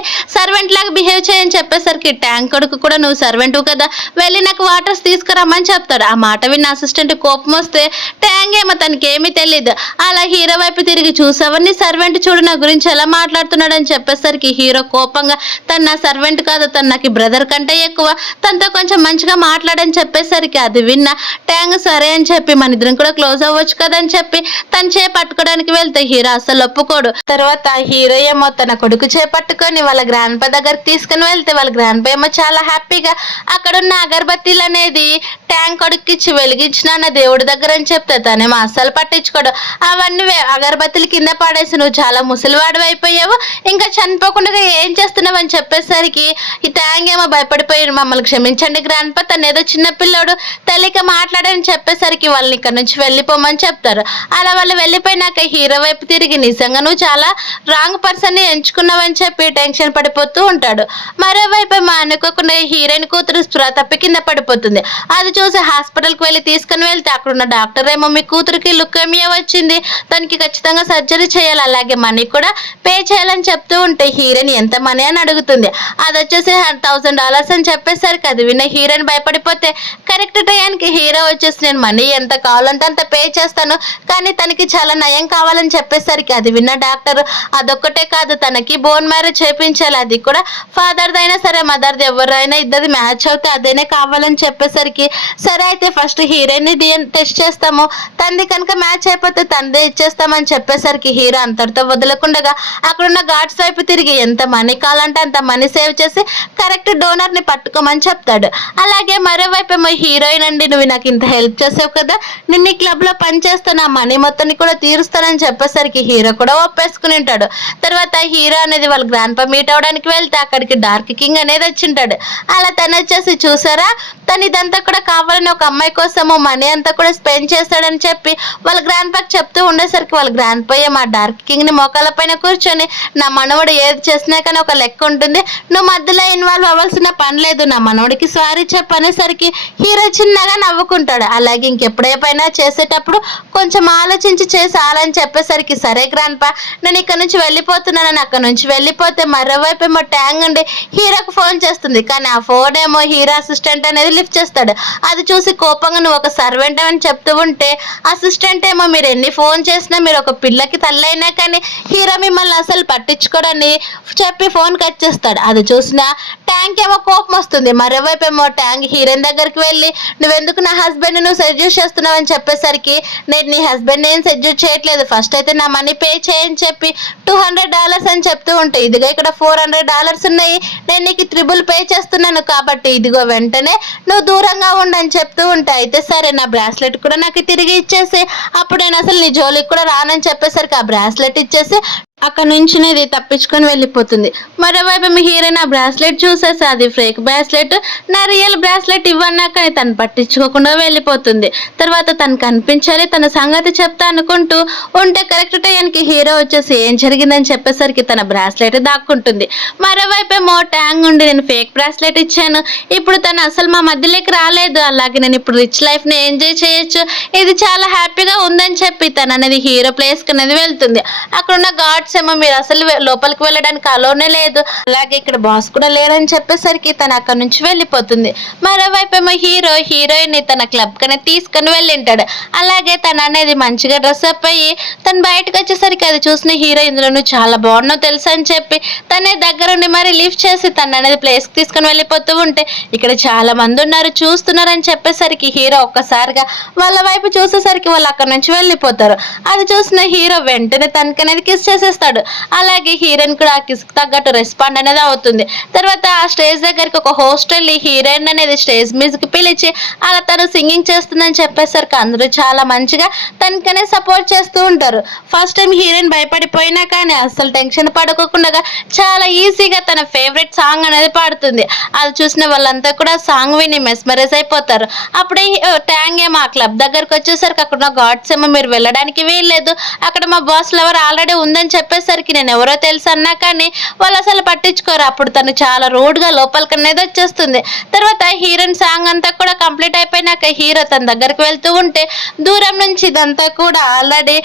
లాగా బిహేవ్ చేయని చెప్పేసరికి ట్యాంక్ కొడుకు కూడా నువ్వు సర్వెంట్ కదా వెళ్ళి నాకు వాటర్స్ తీసుకురమ్మని చెప్తాడు. ఆ మాట విన్న అసిస్టెంట్ కోపం వస్తే ట్యాంగ్ ఏమో తనకి ఏమీ తెలియదు. అలా హీరో వైపు తిరిగి చూసావని సర్వెంట్ చూడు నా గురించి ఎలా మాట్లాడుతున్నాడు అని చెప్పేసరికి హీరో కోపంగా తను నా సర్వెంట్ కాదు, తను నాకు బ్రదర్ కంటే ఎక్కువ, తనతో కొంచెం మంచిగా మాట్లాడని చెప్పేసరికి అది విన్న ట్యాంగ్ సరే అని చెప్పి మన ఇద్దరం కూడా క్లోజ్ అవ్వచ్చు కదా అని చెప్పి తన చేపట్టుకోవడానికి వెళ్తే హీరో అసలు ఒప్పుకోడు. తర్వాత హీరో ఏమో తన కొడుకు చేపట్టుకొని వాళ్ళ గ్రాండ్ పా దగ్గరికి తీసుకుని వెళ్తే వాళ్ళ గ్రాండ్ పా ఏమో చాలా హ్యాపీగా అక్కడున్న అగరబత్తీలు అనేది ట్యాంక్ కొడుక్కిచ్చి వెలిగించిన నా దేవుడి దగ్గర అని చెప్తే తనేమో అస్సలు పట్టించుకోడు. అవన్నీ అగరబత్తులు కింద పాడేసి నువ్వు చాలా ముసలివాడు అయిపోయావు, ఇంకా చనిపోకుండా ఏం చేస్తున్నావు అని చెప్పేసరికి ఈ ట్యాంగ్ ఏమో భయపడిపోయి మమ్మల్ని క్షమించండి గ్రాండ్ పా, తను ఏదో చిన్న పిల్లోడు తెలియక మాట్లాడని చెప్పేసరికి వాళ్ళని ఇక్కడ నుంచి వెళ్ళిపోమని చెప్తారు. అలా వాళ్ళు వెళ్ళిపోయినాక హీరో వైపు తిరిగి నిజంగా నువ్వు చాలా రాంగ్ పర్సన్ ని ఎంచుకున్నావని చెప్పి టెన్షన్ పడిపోతూ ఉంటాడు. మరోవైపు మా అనుకోకుండా హీరోయిన్ కూతురు స్పృహ తప్పి కింద పడిపోతుంది. అది చూసి హాస్పిటల్కి వెళ్ళి తీసుకుని వెళ్తే అక్కడున్న డాక్టర్ ఏమో మీ కూతురికి లుకేమియా వచ్చింది, తనకి ఖచ్చితంగా సర్జరీ చేయాలి, అలాగే మనీ కూడా పే చేయాలని చెప్తూ ఉంటే హీరోయిన్ ఎంత మనీ అని అడుగుతుంది. అది వచ్చేసి $1000 అని చెప్పేసరికి అది విన్న హీరోయిన్ భయపడిపోతే కరెక్ట్ టైంకి హీరో వచ్చేసి నేను మనీ ఎంత కావాలంటే అంత పే చేస్తాను, కానీ తనకి చాలా నయం కావాలని చెప్పేసరికి అది విన్న డాక్టర్ అదొక్కటే కాదు తనకి బోన్ మ్యారేజ్ చేయించాలి, అది కూడా ఫాదర్ది అయినా సరే మదర్ది ఎవరైనా ఇద్దరిది మ్యాచ్ అవుతే అదేనే కావాలని చెప్పేసరికి సరే అయితే ఫస్ట్ హీరోయిన్ డిఎన్ టెస్ట్ చేస్తాము, తంది కనుక మ్యాచ్ అయిపోతే తందే ఇచ్చేస్తామని చెప్పేసరికి హీరో అంతటితో వదలకుండగా అక్కడున్న గార్డ్స్ వైపు తిరిగి ఎంత మనీ కావాలంటే అంత మనీ సేవ్ చేసి కరెక్ట్ డోనర్ ని పట్టుకోమని చెప్తాడు. అలాగే మరోవైపు ఏమో హీరోయిన్ అండి నువ్వు నాకు ఇంత హెల్ప్ చేసావు కదా, నిన్ను ఈ క్లబ్ లో పనిచేస్తాను, ఆ మనీ మొత్తాన్ని కూడా తీరుస్తానని చెప్పేసరికి హీరో కూడా ఒప్పేసుకుని ఉంటాడు. తర్వాత హీరో అనేది వాళ్ళ గ్రాండ్ పా మీట్ అవడానికి వెళ్తే అక్కడికి డార్క్ కింగ్ అనేది వచ్చింటాడు. అలా తను వచ్చేసి చూసారా తను ఇదంతా కూడా కావాలని ఒక అమ్మాయి కోసము మనీ అంతా కూడా స్పెండ్ చేస్తాడని చెప్పి వాళ్ళ గ్రాండ్ పాకి చెప్తూ ఉండేసరికి వాళ్ళ గ్రాండ్ పా మా డార్క్ కింగ్ ని మోకాల పైన కూర్చొని నా మనవడు ఏది చేసినా కానీ ఒక లెక్క ఉంటుంది, నువ్వు మధ్యలో ఇన్వాల్వ్ అవ్వాల్సిన పని లేదు, నా మనవడికి సారీ చెప్పనేసరికి హీరో చిన్నగా నవ్వుకుంటాడు. అలాగే ఇంకెప్పుడైనా చేసేటప్పుడు కొంచెం ఆలోచించి చేసాలని చెప్పేసరికి సరే గ్రాండ్ పా నేను ఇక్కడ నుంచి వెళ్ళిపోతున్నానని అక్కడ నుంచి వెళ్ళిపోతే మరోవైపు ఏమో ట్యాంగ్ ఉండి హీరోకి ఫోన్ చేస్తుంది. కానీ ఆ ఫోన్ ఏమో హీరో అసిస్టెంట్ అనేది లిఫ్ట్ చేస్తాడు. అది చూసి కోపంగా నువ్వు ఒక సర్వెంట్ అని చెప్తూ ఉంటే అసిస్టెంట్ ఏమో మీరు ఎన్ని ఫోన్ చేసినా మీరు ఒక పిల్లకి తల్లి అయినా కానీ హీరో మిమ్మల్ని అసలు పట్టించుకోడని చెప్పి ఫోన్ కట్ చేస్తాడు. అది చూసిన ట్యాంక్ ఏమో కోపం వస్తుంది. మరోవైపు ఏమో ట్యాంక్ హీరోయిన్ దగ్గరికి వెళ్ళి నువ్వెందుకు నా హస్బెండ్ నువ్వు సెడ్యూస్ చేస్తున్నావు అని చెప్పేసరికి నేను నీ హస్బెండ్ ఏం సెడ్యూస్ చేయట్లేదు, ఫస్ట్ అయితే నా మనీ పే చేయని చెప్పి $200 అని చెప్తూ ఉంటే ఇదిగో ఇక్కడ $400 ఉన్నాయి, నేను నీకు ట్రిబుల్ పే చేస్తున్నాను కాబట్టి ఇదిగో వెంటనే నువ్వు దూరంగా ఉండని చెప్తూ ఉంటా. అయితే సరే నా బ్రాస్లెట్ కూడా నాకు తిరిగి ఇచ్చేసి అప్పుడు నేను అసలు నీ జోలికి కూడా రానని చెప్పేసరికి ఆ బ్రాస్లెట్ ఇచ్చేసి అక్కడ నుంచి ఇది తప్పించుకొని వెళ్ళిపోతుంది. మరోవైపు మీ హీరోయిన్ ఆ బ్రాస్లెట్ చూసేసి అది ఫేక్ బ్రాస్లెట్, నా రియల్ బ్రాస్లెట్ ఇవ్వన్నా కానీ తను పట్టించుకోకుండా వెళ్ళిపోతుంది. తర్వాత తను కనిపించాలి తన సంగతి చెప్తా అనుకుంటూ ఉంటే కరెక్ట్ టైంకి హీరో వచ్చేసి ఏం జరిగిందని చెప్పేసరికి తన బ్రాస్లెట్ దాక్కుంటుంది. మరోవైపు ఏమో ట్యాంగ్ ఉండి నేను ఫేక్ బ్రాస్లెట్ ఇచ్చాను, ఇప్పుడు తను అసలు మా మధ్యలోకి రాలేదు, అలాగే నేను ఇప్పుడు రిచ్ లైఫ్ ని ఎంజాయ్ చేయొచ్చు, ఇది చాలా హ్యాపీగా ఉందని చెప్పి తను అనేది హీరో ప్లేస్ కి అనేది వెళ్తుంది. అక్కడున్న గార్డ్స్ ఏమో మీరు అసలు లోపలికి వెళ్ళడానికి అలోనే లేదు, అలాగే ఇక్కడ బాస్ కూడా లేరని చెప్పేసరికి తను అక్కడ నుంచి వెళ్ళిపోతుంది. మరోవైపు ఏమో హీరో హీరోయిన్ ని తన క్లబ్ కనే తీసుకుని వెళ్ళింటాడు. అలాగే తను అనేది మంచిగా డ్రెస్ అప్ అయ్యి తను బయటకు వచ్చేసరికి అది చూసిన హీరో ఇందులో నువ్వు చాలా బాగున్నావు తెలుసు అని చెప్పి తనే దగ్గరుండి మరి లిఫ్ట్ చేసి తను అనేది ప్లేస్ కి తీసుకుని వెళ్ళిపోతూ ఉంటే ఇక్కడ చాలా మంది ఉన్నారు చూస్తున్నారని చెప్పేసరికి హీరో ఒక్కసారిగా వాళ్ళ వైపు చూసేసరికి వాళ్ళు అక్కడ నుంచి వెళ్ళిపోతారు. అది చూసిన హీరో వెంటనే తనకనేది కిస్ చేసేస్తాడు. అలాగే హీరోయిన్ కూడా ఆ కిస్ తగ్గట్టు రెస్పాండ్ అనేది అవుతుంది. తర్వాత ఆ స్టేజ్ దగ్గరికి ఒక హోస్టల్ హీరోయిన్ అనేది స్టేజ్ మ్యూజిక్ పిలిచి అలా తను సింగింగ్ చేస్తుందని చెప్పేసరికి అందరూ చాలా మంచిగా తనకనే సపోర్ట్ చేస్తూ ఉంటారు. ఫస్ట్ టైం హీరోయిన్ భయపడిపోయినా కానీ అసలు టెన్షన్ పడుకోకుండా చాలా ఈజీగా తన ఫేవరెట్ సాంగ్ అనేది పాడుతుంది. అది చూసిన వాళ్ళంతా కూడా సాంగ్ విని మెస్మరైజ్ అయిపోతారు. అప్పుడే ట్యాంగ్ ఏమో ఆ క్లబ్ దగ్గరకు వచ్చేసరికి అక్కడ గాడ్స్ ఏమో మీరు వెళ్ళడానికి వీల్లేదు, అక్కడ మా బాస్ లవర్ ఆల్రెడీ ఉందని చెప్పేసరికి నేను ఎవరో తెలుసు అన్నా కానీ వాళ్ళు అసలు పట్టించుకోరు. అప్పుడు తను చాలా రూడ్ గా లోపలికి అనేది వచ్చేస్తుంది. తర్వాత హీరోయిన్ సాంగ్ అంతా కూడా కంప్లీట్ అయిపోయినాక హీరో తన దగ్గరికి వెళ్తూ ఉంటే దూరం నుంచి ఇదంతా కూడా ఆల్రెడీ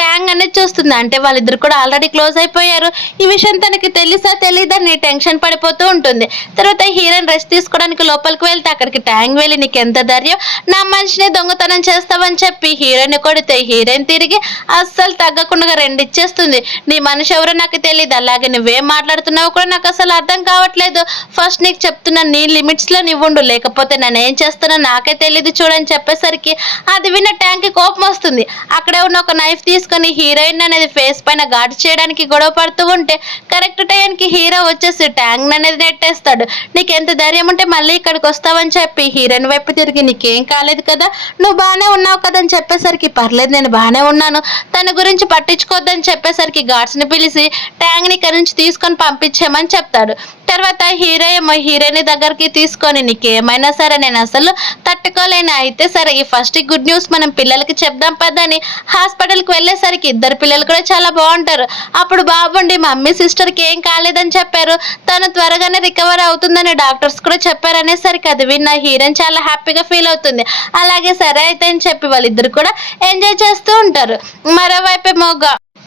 ట్యాంగ్ అనేది చూస్తుంది, అంటే వాళ్ళిద్దరు కూడా ఆల్రెడీ క్లోజ్ అయిపోయారు. ఈ విషయం తనకి తెలుసా తెలీదని టెన్షన్ పడిపోతూ ఉంటుంది. తర్వాత హీరోయిన్ రెస్ట్ తీసుకోవడానికి లోపలికి వెళ్తే అక్కడికి ట్యాంగ్ వెళ్ళి నీకు ఎంత ధైర్యం నా మనిషిని దొంగతనం చేస్తావని చెప్పి హీరోయిన్ కొడితే హీరోయిన్ తిరిగి అస్సలు తగ్గకుండా రెండు ఇచ్చేస్తుంది. నీ మనిషి ఎవరో నాకు తెలియదు, అలాగే నువ్వేం మాట్లాడుతున్నావో కూడా నాకు అసలు అర్థం కావట్లేదు. ఫస్ట్ నీకు చెప్తున్నా, నీ లిమిట్స్లో నువ్వు ఉండు, లేకపోతే నన్ను ఏం చేస్తానో నాకే తెలియదు చూడని చెప్పేసరికి అది విన్న ట్యాంక్కి కోపం వస్తుంది. అక్కడే ఉన్న ఒక నైఫ్ తీసుకొని హీరోయిన్ అనేది ఫేస్ పైన ఘాటు చేయడానికి గొడవ పడుతూ ఉంటే కరెక్ట్ టైంకి హీరో వచ్చేసి ట్యాంక్ అనేది నెట్టేస్తాడు. నీకెంత ధైర్యం ఉంటే మళ్ళీ ఇక్కడికి వస్తావని చెప్పి హీరోయిన్ వైపు తిరిగి నీకేం కాలేదు కదా, నువ్వు బాగానే ఉన్నావు కదా అని చెప్పేసరికి పర్లేదు నేను బాగానే ఉన్నాను, తన గురించి పట్టించుకోవద్దని చెప్పేసరికి గార్డ్స్ని పిలిచి ట్యాంక్ని ఇక్కడి నుంచి తీసుకొని పంపించేమని చెప్తాడు. తర్వాత హీరో ఏమో హీరోయిన్ దగ్గరికి తీసుకొని నీకేమైనా సరే నేను అసలు తట్టుకోలేను, అయితే సరే ఈ ఫస్ట్ గుడ్ న్యూస్ మనం పిల్లలకి చెప్దాం పదని హాస్పిటల్కి వెళ్ళేసరికి ఇద్దరు పిల్లలు కూడా చాలా బాగుంటారు. అప్పుడు బాబుండి మమ్మీ సిస్టర్కి ఏం కాలేదని చెప్పారు, తను త్వరగానే రికవర్ అవుతుందని డాక్టర్స్ కూడా చెప్పారు అనేసరికి అది విన్న హీరోయిన్ చాలా హ్యాపీగా ఫీల్ అవుతుంది. అలాగే సరే అయితే అని చెప్పి వాళ్ళిద్దరు కూడా ఎంజాయ్ చేస్తూ ఉంటారు.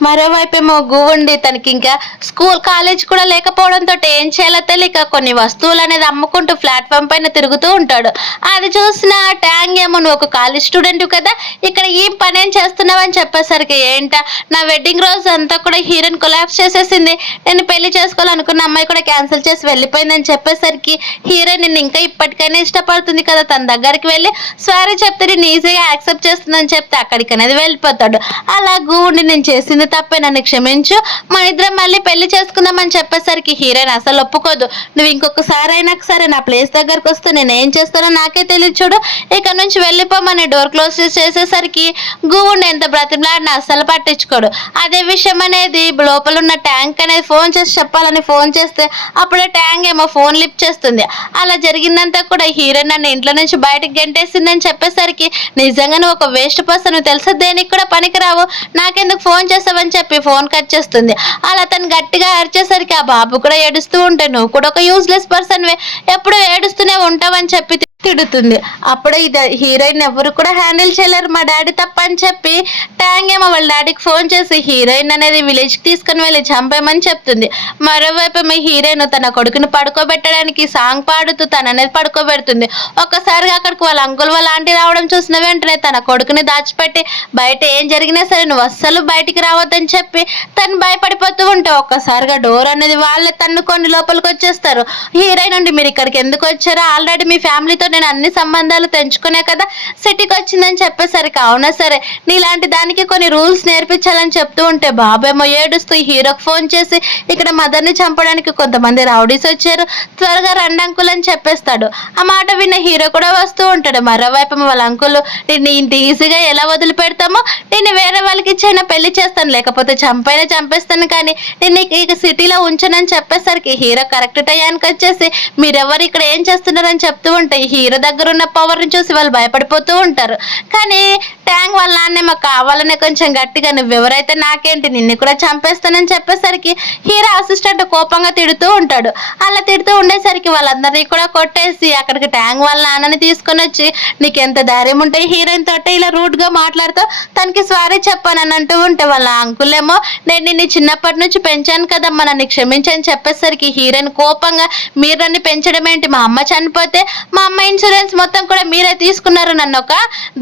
మరోవైపేమో గువ్వుండి తనకి ఇంకా స్కూల్ కాలేజ్ కూడా లేకపోవడంతో ఏం చేయాలో తెలియక కొన్ని వస్తువులు అనేది అమ్ముకుంటూ ప్లాట్ఫామ్ పైన తిరుగుతూ ఉంటాడు. అది చూసిన ట్యాంగ్ ఏమో నువ్వు ఒక కాలేజ్ స్టూడెంట్ కదా, ఇక్కడ ఏం పని ఏం చేస్తున్నావు అని చెప్పేసరికి ఏంటా నా వెడ్డింగ్ రోజు అంతా కూడా హీరోయిన్ కొలాప్స్ చేసేసింది, నేను పెళ్లి చేసుకోవాలనుకున్న అమ్మాయి కూడా క్యాన్సిల్ చేసి వెళ్ళిపోయిందని చెప్పేసరికి హీరోయిన్ నిన్ను ఇంకా ఇప్పటికైనా ఇష్టపడుతుంది కదా, తన దగ్గరికి వెళ్ళి సారీ చెప్తే నేను ఈజీగా యాక్సెప్ట్ చేస్తుందని చెప్తే అక్కడికి అనేది వెళ్ళిపోతాడు. అలా గువ్వుండి నేను చేసింది తప్పే, నన్ను క్షమించు, మన ఇద్దరం మళ్ళీ పెళ్లి చేసుకుందామని చెప్పేసరికి హీరోయిన్ అసలు ఒప్పుకోదు. నువ్వు ఇంకొకసారి అయినా సరే నా ప్లేస్ దగ్గరకు వస్తే నేను ఏం చేస్తానో నాకే తెలియదు చూడు, ఇక్కడ నుంచి వెళ్ళిపోమని డోర్ క్లోజ్ చేసేసరికి గువ్వుండి ఎంత బ్రతిమలాడినా అస్సలు పట్టించుకోడు. అదే విషయం అనేది లోపల ఉన్న ట్యాంక్ అనేది ఫోన్ చేసి చెప్పాలని ఫోన్ చేస్తే అప్పుడే ట్యాంక్ ఏమో ఫోన్ లిఫ్ట్ చేస్తుంది. అలా జరిగిందంతా కూడా హీరోయిన్ నన్ను ఇంట్లో నుంచి బయటకు గెంటేసిందని చెప్పేసరికి నిజంగా నువ్వు ఒక వేస్ట్ పర్సన్, నువ్వు తెలుసా దేనికి కూడా పనికిరావు, నాకెందుకు ఫోన్ చేసావని చెప్పి ఫోన్ కట్ చేస్తుంది. అలా తను గట్టిగా అరిచేసరికి ఆ బాబు కూడా ఏడుస్తూ ఉంటే నువ్వు కూడా ఒక యూజ్లెస్ పర్సన్వే, ఎప్పుడు ఏడుస్తూనే ఉంటావని చెప్పి తిడుతుంది. అప్పుడే ఇది హీరోయిన్ ఎవరు కూడా హ్యాండిల్ చేయలేరు, మా డాడీ తప్ప అని చెప్పి ట్యాంగ్ ఏమో వాళ్ళ డాడీకి ఫోన్ చేసి హీరోయిన్ అనేది విలేజ్కి తీసుకుని వెళ్ళి చంపేయమని చెప్తుంది. మరోవైపు మీ హీరోయిన్ తన కొడుకుని పడుకోబెట్టడానికి సాంగ్ పాడుతూ తన అనేది పడుకోబెడుతుంది. ఒక్కసారిగా అక్కడికి వాళ్ళ అంకుల్ వాళ్ళ ఆంటీ రావడం చూసిన వెంటనే తన కొడుకుని దాచిపెట్టి బయట ఏం జరిగినా సరే నువ్వు అస్సలు బయటికి రావద్దని చెప్పి తను భయపడిపోతూ ఉంటే ఒక్కసారిగా డోర్ అనేది వాళ్ళే తన్నుకొని లోపలికి వచ్చేస్తారు. హీరోయిన్ నుండి మీరు ఇక్కడికి ఎందుకు వచ్చారో, ఆల్రెడీ మీ ఫ్యామిలీతో నేను అన్ని సంబంధాలు తెంచుకునే కదా సిటీకి వచ్చిందని చెప్పేసరికి అవునా సరే నీలాంటి దానికి కొన్ని రూల్స్ నేర్పించాలని చెప్తూ ఉంటే బాబేమో ఏడుస్తూ హీరోకి ఫోన్ చేసి ఇక్కడ మదర్ని చంపడానికి కొంతమంది రౌడీస్ వచ్చారు, త్వరగా రండి అంకుల్ అని చెప్పేస్తాడు. ఆ మాట విన్న హీరో కూడా వస్తూ ఉంటాడు. మరోవైపు వాళ్ళ అంకుల్ నిన్ను ఇంత ఈజీగా ఎలా వదిలిపెడతామో, నేను వేరే వాళ్ళకి ఇచ్చైనా పెళ్లి చేస్తాను, లేకపోతే చంపేస్తాను, కానీ నేను ఇక సిటీలో ఉంచనని చెప్పేసరికి హీరో కరెక్ట్ టయానికి వచ్చేసి మీరెవరు ఇక్కడ ఏం చేస్తున్నారని చెప్తూ ఉంటే హీరో దగ్గర ఉన్న పవర్ని చూసి వాళ్ళు భయపడిపోతూ ఉంటారు. కానీ ట్యాంక్ వాళ్ళ నాన్నేమో కావాలనే కొంచెం గట్టిగా నువ్వెవరైతే నాకేంటి, నిన్ను కూడా చంపేస్తానని చెప్పేసరికి హీరో అసిస్టెంట్ కోపంగా తిడుతూ ఉంటాడు. అలా తిడుతూ ఉండేసరికి వాళ్ళందరినీ కూడా కొట్టేసి అక్కడికి ట్యాంక్ వాళ్ళ నాన్నని తీసుకొని వచ్చి నీకు ఎంత ధైర్యం ఉంటే హీరోయిన్ తోటే ఇలా రూడ్గా మాట్లాడుతూ తనకి సారీ చెప్పానని అంటూ ఉంటే వాళ్ళ అంకుల్ ఏమో నేను నిన్ను చిన్నప్పటి నుంచి పెంచాను కదమ్మా, నన్ను క్షమించని చెప్పేసరికి హీరోయిన్ కోపంగా మీరు నన్ను పెంచడం ఏంటి, మా అమ్మ చనిపోతే మా అమ్మ ఇన్సూరెన్స్ మొత్తం కూడా మీరే తీసుకున్నారు, నన్ను ఒక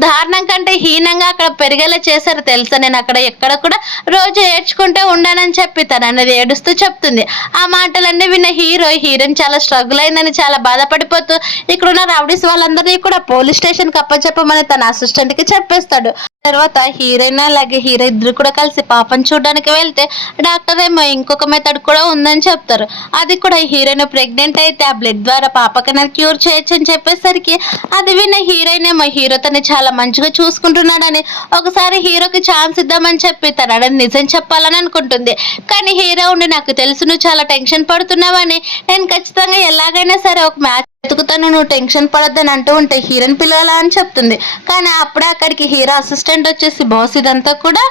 దారుణం కంటే హీనంగా అక్కడ పెరిగేలా చేశారు తెలుసా, నేను అక్కడ ఎక్కడ కూడా రోజు ఏడ్చుకుంటూ ఉండానని చెప్పి తను అనేది ఏడుస్తూ చెప్తుంది. ఆ మాటలన్నీ విన్న హీరోయిన్ చాలా స్ట్రగుల్ అయిందని చాలా బాధపడిపోతూ ఇక్కడున్న రౌడీస్ వాళ్ళందరినీ కూడా పోలీస్ స్టేషన్కి అప్పచెప్పమని తన అసిస్టెంట్కి చెప్పేస్తాడు. తర్వాత హీరోయిన్ అలాగే హీరో ఇద్దరు కూడా కలిసి పాపం చూడడానికి వెళ్తే డాక్టర్ ఏమో ఇంకొక మెథడ్ కూడా ఉందని చెప్తారు. అది కూడా హీరోయిన్ ప్రెగ్నెంట్ అయితే ఆ బ్లడ్ ద్వారా పాపకైనా క్యూర్ చేయొచ్చు అని చెప్పేసరికి అది విన్న హీరోయిన్ ఏమో హీరో తను చాలా మంచిగా చూసుకుంటున్నాడని ఒకసారి హీరోకి ఛాన్స్ ఇద్దామని చెప్పి తన నిజం చెప్పాలని అనుకుంటుంది. కానీ హీరో ఉండి నాకు తెలుసు నువ్వు చాలా టెన్షన్ పడుతున్నావని, నేను ఖచ్చితంగా ఎలాగైనా సరే ఒక మ్యాచ్ వెతుకుతాను, నువ్వు టెన్షన్ పడొద్దని అంటూ ఉంటే హీరోయిన్ పిల్లలా అని చెప్తుంది. కానీ అప్పుడే అక్కడికి హీరో అసిస్టెంట్ వచ్చేసి బాస్ ఇదంతా కూడా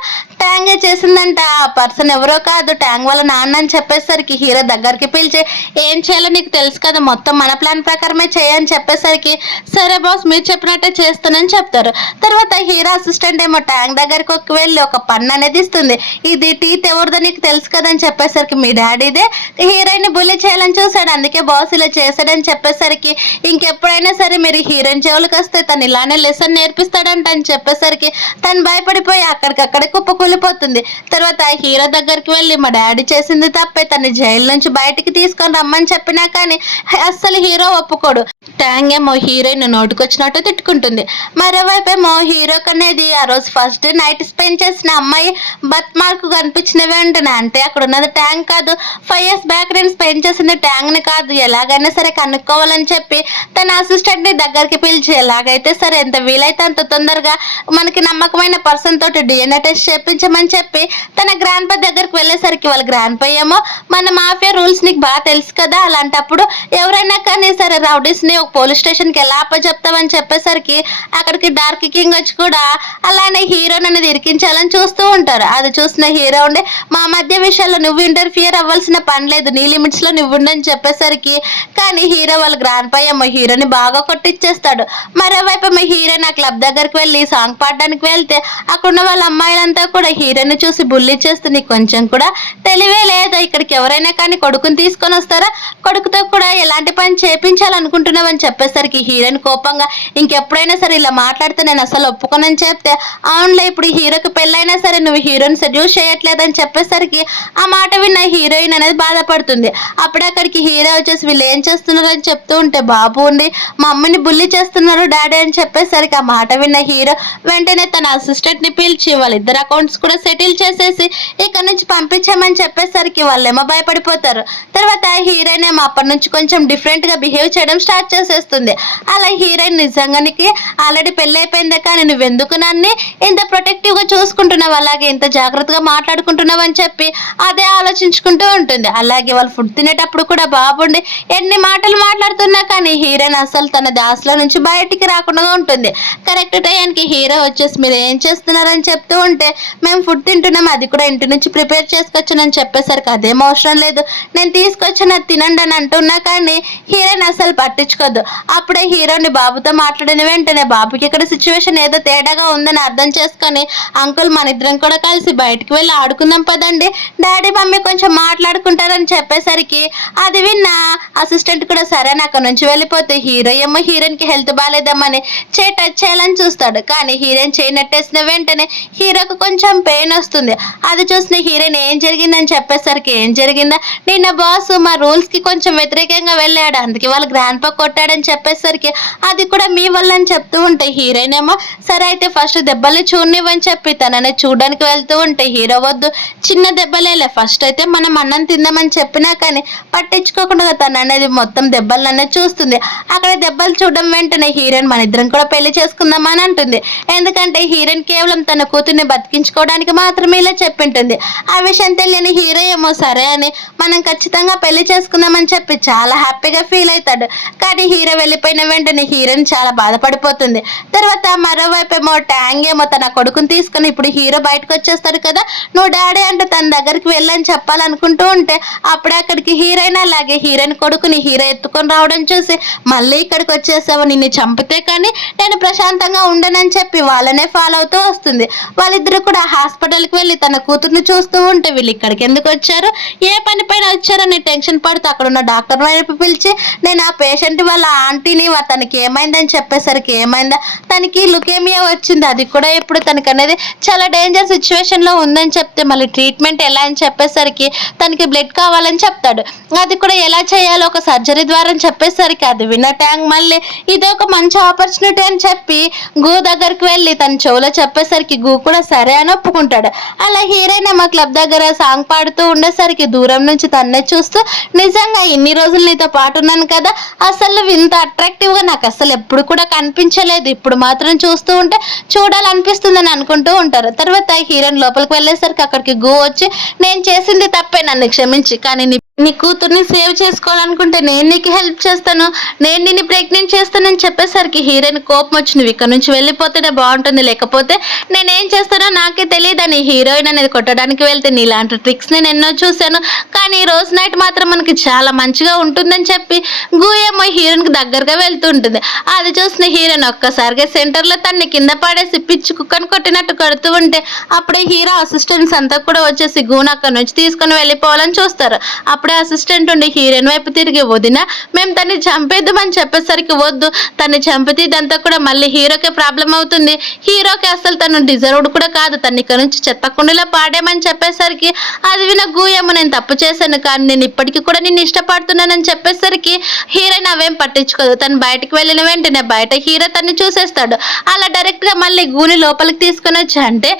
ట్యాంగే చేసిందంట, ఆ పర్సన్ ఎవరో కాదు ట్యాంగ్ వాళ్ళ నాన్న అని చెప్పేసరికి హీరో దగ్గరికి పిలిచి ఏం చేయాలో నీకు తెలుసు కదా, మొత్తం మన ప్లాన్ ప్రకారమే చేయని చెప్పేసరికి సరే బాస్ మీరు చెప్పినట్టే చేస్తానని చెప్తారు. తర్వాత హీరో అసిస్టెంట్ ఏమో ట్యాంక్ దగ్గరికి వెళ్ళి ఒక పన్ను అనేది ఇస్తుంది. ఇది టీత్ ఎవరిదో నీకు తెలుసు కదని చెప్పేసరికి మీ డాడీదే, హీరోయిన్ బుల్లి చేయాలని చూసాడు, అందుకే బాస్ ఇలా చేశాడని చెప్పేసరికి చెప్పేసరికి ఇంకెప్పుడైనా సరే మీరు హీరోయిన్ చెవులకు వస్తే తను ఇలానే లెసన్ నేర్పిస్తాడంట అని చెప్పేసరికి తను భయపడిపోయి అక్కడికక్కడే కుప్పకూలిపోతుంది. తర్వాత ఆ హీరో దగ్గరికి వెళ్ళి మా డాడీ చేసింది తప్పే, తను జైలు నుంచి బయటికి తీసుకొని రమ్మని చెప్పినా కానీ అస్సలు హీరో ఒప్పుకోడు. ట్యాంగ్ ఏమో హీరోయిన్ నోటుకొచ్చినట్టు తిట్టుకుంటుంది. మరోవైపు ఏమో హీరోకి అనేది ఆ రోజు ఫస్ట్ డే నైట్ స్పెండ్ చేసిన అమ్మాయి బర్త్ మార్క్ కనిపించిన వెంటనే, అంటే అక్కడ ఉన్నది ట్యాంగ్ కాదు, 5 years బ్యాక్ నేను స్పెండ్ చేసింది ట్యాంగ్ ని కాదు, ఎలాగైనా సరే కనుక్కోవాలని చెప్పి తన అసిస్టెంట్ ని దగ్గరికి పిలిచి ఎలాగైతే సరే ఎంత వీలైతే అంత తొందరగా మనకి నమ్మకమైన పర్సన్ తోటి DNA టెస్ట్ చేయించమని చెప్పి తన గ్రాండ్ పా దగ్గరికి వెళ్ళేసరికి వాళ్ళ గ్రాండ్ పా ఏమో మన మాఫియా రూల్స్ నీకు బాగా తెలుసు కదా, అలాంటప్పుడు ఎవరైనా కానీ సరే రౌడీస్ ని ఒక పోలీస్ స్టేషన్ కి ఎలా అప్పచెప్తామని చెప్పేసరికి అక్కడికి డార్క్ కింగ్ వచ్చి కూడా అలానే హీరోని అనేది ఇరికించాలని చూస్తూ ఉంటారు. అది చూసిన హీరో ఉండి మా మధ్య విషయాల్లో నువ్వు ఇంటర్ఫియర్ అవ్వాల్సిన పని లేదు, నీ లిమిట్స్ లో నువ్వు ఉండని చెప్పేసరికి కానీ హీరో వాళ్ళ గ్రాండ్ పై ఏమో హీరోని బాగా కొట్టిచ్చేస్తాడు. మరోవైపు ఏమో హీరోయిన్ ఆ క్లబ్ దగ్గరికి వెళ్ళి సాంగ్ పాడడానికి వెళ్తే అక్కడున్న వాళ్ళ అమ్మాయిలంతా కూడా హీరోని చూసి బుల్లి చేస్తూ నీకు కొంచెం కూడా తెలివే లేదా, ఇక్కడికి ఎవరైనా కానీ కొడుకుని తీసుకొని వస్తారా, కొడుకుతో కూడా ఎలాంటి పని చేపించాలనుకుంటున్నావు అని చెప్పేసరికి హీరోయిన్ కోపంగా ఇంకెప్పుడైనా సరే ఇలా మాట్లాడితే నేను అసలు ఒప్పుకోనని చెప్తే అవునులే ఇప్పుడు హీరోకి పెళ్ళైనా సరే నువ్వు హీరోని సెడ్యూస్ చేయట్లేదని చెప్పేసరికి ఆ మాట విన్న హీరోయిన్ అనేది బాధపడుతుంది. అప్పుడే అక్కడికి హీరో వచ్చేసి వీళ్ళు ఏం చేస్తున్నారు అని చెప్తూ ఉంటే బాబు ఉండి మా అమ్మని బుల్లి చేస్తున్నారు డాడీ అని చెప్పేసరికి ఆ మాట విన్న హీరో వెంటనే తన అసిస్టెంట్ ని పిలిచి వాళ్ళిద్దరు అకౌంట్స్ కూడా సెటిల్ చేసేసి ఇక్కడ నుంచి పంపించామని చెప్పేసరికి వాళ్ళేమో భయపడిపోతారు. తర్వాత హీరోయిన్ ఏమో అప్పటి నుంచి కొంచెం డిఫరెంట్ గా బిహేవ్ చేయడం స్టార్ట్ చేసేస్తుంది. అలా హీరోయిన్ నిజంగానికి ఆల్రెడీ పెళ్లి అయిపోయిందే కానీ నువ్వెందుకు నన్ను ఇంత ప్రొటెక్టివ్ గా చూసుకుంటున్నావు, అలాగే ఇంత జాగ్రత్తగా మాట్లాడుకుంటున్నావు అని చెప్పి అదే ఆలోచించుకుంటూ ఉంటుంది. అలాగే వాళ్ళు ఫుడ్ తినేటప్పుడు కూడా బాబుండి ఎన్ని మాటలు మాట్లాడుతున్నా కానీ హీరోయిన్ అసలు తన దాస్లో నుంచి బయటికి రాకుండా ఉంటుంది. కరెక్ట్ టైంకి హీరో వచ్చేసి మీరు ఏం చేస్తున్నారని చెప్తూ ఉంటే మేము ఫుడ్ తింటున్నాం, అది కూడా ఇంటి నుంచి ప్రిపేర్ చేసుకొచ్చానని చెప్పేసరికి అదేం అవసరం లేదు నేను తీసుకొచ్చిన తినండి అని అంటున్నా కానీ హీరోయిన్ అసలు పట్టించుకోద్దు. అప్పుడే హీరోని బాబుతో మాట్లాడిన వెంటనే బాబుకి ఇక్కడ సిచ్యువేషన్ ఏదో తేడాగా ఉందని అర్థం చేసుకొని అంకుల్ మన ఇద్దరం కూడా కలిసి బయటికి వెళ్ళి ఆడుకుందాం పదండి, డాడీ మమ్మీ కొంచెం మాట్లాడుకుంటారని చెప్పేసరికి అది విన్న అసిస్టెంట్ కూడా సరే అక్కడ నుంచి వెళ్ళిపోతే హీరో ఏమో హీరోయిన్ కి హెల్త్ బాగాలేదమ్మని టచ్ చేయాలని చూస్తాడు. కానీ హీరోయిన్ నెట్టేసిన వెంటనే హీరోకి కొంచెం పెయిన్ వస్తుంది. అది చూసిన హీరోయిన్ ఏం జరిగిందని చెప్పేసరికి ఏం జరిగిందా, నిన్న బాస్ మా రూల్స్ కి కొంచెం వ్యతిరేకంగా వెళ్ళాడు, అందుకే వాళ్ళ గ్రాండ్ పా కొట్టాడని చెప్పేసరికి అది కూడా మీ వల్ల అని చెప్తూ ఉంటే హీరోయిన్ ఏమో సరే అయితే ఫస్ట్ దెబ్బల్ని చూడనివ్వని చెప్పి తననే చూడడానికి వెళ్తూ ఉంటే హీరో వద్దు చిన్న దెబ్బలేలే ఫస్ట్ అయితే మనం అన్నం తిందామని చెప్పినా కానీ పట్టించుకోకుండా తను అనేది మొత్తం దెబ్బలనే చూస్తుంది. అక్కడ దెబ్బలు చూడడం వెంటనే హీరోయిన్ మన ఇద్దరం కూడా పెళ్లి చేసుకుందామని అంటుంది. ఎందుకంటే హీరోయిన్ కేవలం తన కూతుర్ని బతికించుకోవడానికి మాత్రమే ఇలా చెప్పింటుంది. ఆ విషయం తెలియని హీరో ఏమో సరే అని మనం ఖచ్చితంగా పెళ్లి చేసుకుందామని చెప్పి చాలా హ్యాపీగా ఫీల్ అవుతాడు. కానీ హీరో వెళ్ళిపోయిన వెంటనే హీరోయిన్ చాలా బాధపడిపోతుంది. తర్వాత మరోవైపు ఏమో ట్యాంగ్ ఏమో తన కొడుకుని తీసుకుని ఇప్పుడు హీరో బయటకు వచ్చేస్తాడు కదా, నువ్వు డాడీ అంటే తన దగ్గరికి వెళ్ళని చెప్పాలనుకుంటూ ఉంటే అప్పుడే అక్కడికి హీరోయిన్ అలాగే హీరోయిన్ కొడుకుని హీరో ఎత్తుకొని రావడం చూసి మళ్ళీ ఇక్కడికి వచ్చేసావు, నిన్ను చంపితే కానీ నేను ప్రశాంతంగా ఉండనని చెప్పి వాళ్ళనే ఫాలో అవుతూ వస్తుంది. వాళ్ళిద్దరు కూడా హాస్పిటల్కి వెళ్ళి తన కూతుర్ని చూస్తూ ఉంటే వీళ్ళు ఇక్కడికి ఎందుకు వచ్చారు, ఏ పని పైన వచ్చారని టెన్షన్ పడుతూ అక్కడ ఉన్న డాక్టర్ వైపు పిలిచి నేను ఆ పేషెంట్ వాళ్ళ ఆంటీని తనకి ఏమైందని చెప్పేసరికి ఏమైందా తనకి లుకేమియా వచ్చింది, అది కూడా ఇప్పుడు తనకి అనేది చాలా డేంజర్ సిచ్యువేషన్ లో ఉందని చెప్తే మళ్ళీ ట్రీట్మెంట్ ఎలా అని చెప్పేసరికి తనకి బ్లడ్ కావాలని చెప్తాడు. అది కూడా ఎలా చేయాలో ఒక సర్జరీ ద్వారా అని చెప్పేసరికి అది విన్న ట్యాంక్ మళ్ళీ ఇది ఒక మంచి ఆపర్చునిటీ అని చెప్పి గూ దగ్గరికి వెళ్ళి తన చెవులో చెప్పేసరికి గూ కూడా సరే అని ఒప్పుకుంటాడు. అలా హీరోయిన్ మా క్లబ్ దగ్గర సాంగ్ పాడుతూ ఉండేసరికి దూరం నుంచి తన్నే చూస్తూ నిజంగా ఇన్ని రోజులు నీతో పాటు ఉన్నాను కదా, అసలు ఇంత అట్రాక్టివ్ గా నాకు అసలు ఎప్పుడు కూడా కనిపించలేదు, ఇప్పుడు మాత్రం చూస్తూ ఉంటే చూడాలనిపిస్తుందని అనుకుంటూ ఉంటారు. తర్వాత హీరోయిన్ లోపలికి వెళ్ళేసరికి అక్కడికి గో వచ్చి నేను చేసింది తప్పే నన్ను క్షమించి, కానీ నీ కూతుర్ని సేవ్ చేసుకోవాలనుకుంటే నేను నీకు హెల్ప్ చేస్తాను, నేను నిన్ను ప్రెగ్నెంట్ చేస్తానని చెప్పేసరికి హీరోయిన్ కోపం వచ్చి నువ్వు ఇక్కడ నుంచి వెళ్ళిపోతేనే బాగుంటుంది, లేకపోతే నేనేం చేస్తానో నాకే తెలియదని హీరోయిన్ అనేది కొట్టడానికి వెళ్తే నీలాంటి ట్రిక్స్ నేను ఎన్నో చూశాను, కానీ ఈ రోజు నైట్ మాత్రం మనకి చాలా మంచిగా ఉంటుందని చెప్పి గూయేమో హీరోయిన్కి దగ్గరగా వెళ్తూ ఉంటుంది. అది చూసిన హీరోయిన్ ఒక్కసారిగా సెంటర్లో తన్ని కింద పడేసి పిచ్చి కుక్కను కొట్టినట్టు కొడుతూ ఉంటే అప్పుడే హీరో అసిస్టెంట్స్ అంతా కూడా వచ్చేసి గూను అక్కడి నుంచి తీసుకొని వెళ్ళిపోవాలని చూస్తారు. అప్పుడే అసిస్టెంట్ ఉండి హీరోయిన్ వైపు తిరిగి, వదిన మేము తన్ని చంపేద్దామని చెప్పేసరికి వద్దు, తన్ని చంపితే ఇదంతా కూడా మళ్ళీ హీరోకే ప్రాబ్లం అవుతుంది, హీరోకి అసలు తను డిజర్వ్డ్ కూడా కాదు, తను ఇక్కడ నుంచి చెత్తకుండీలో పాడేమని చెప్పేసరికి అది విన గూయమ్మ నేను తప్పు చేశాను కానీ నేను ఇప్పటికీ కూడా నిన్ను ఇష్టపడుతున్నానని చెప్పేసరికి హీరోయిన్ అవేం పట్టించుకోదు. తను బయటకు వెళ్ళిన వెంటనే బయట హీరో తన్ని చూసేస్తాడు. అలా డైరెక్ట్గా మళ్ళీ గూని లోపలికి తీసుకొని వచ్చి, అంటే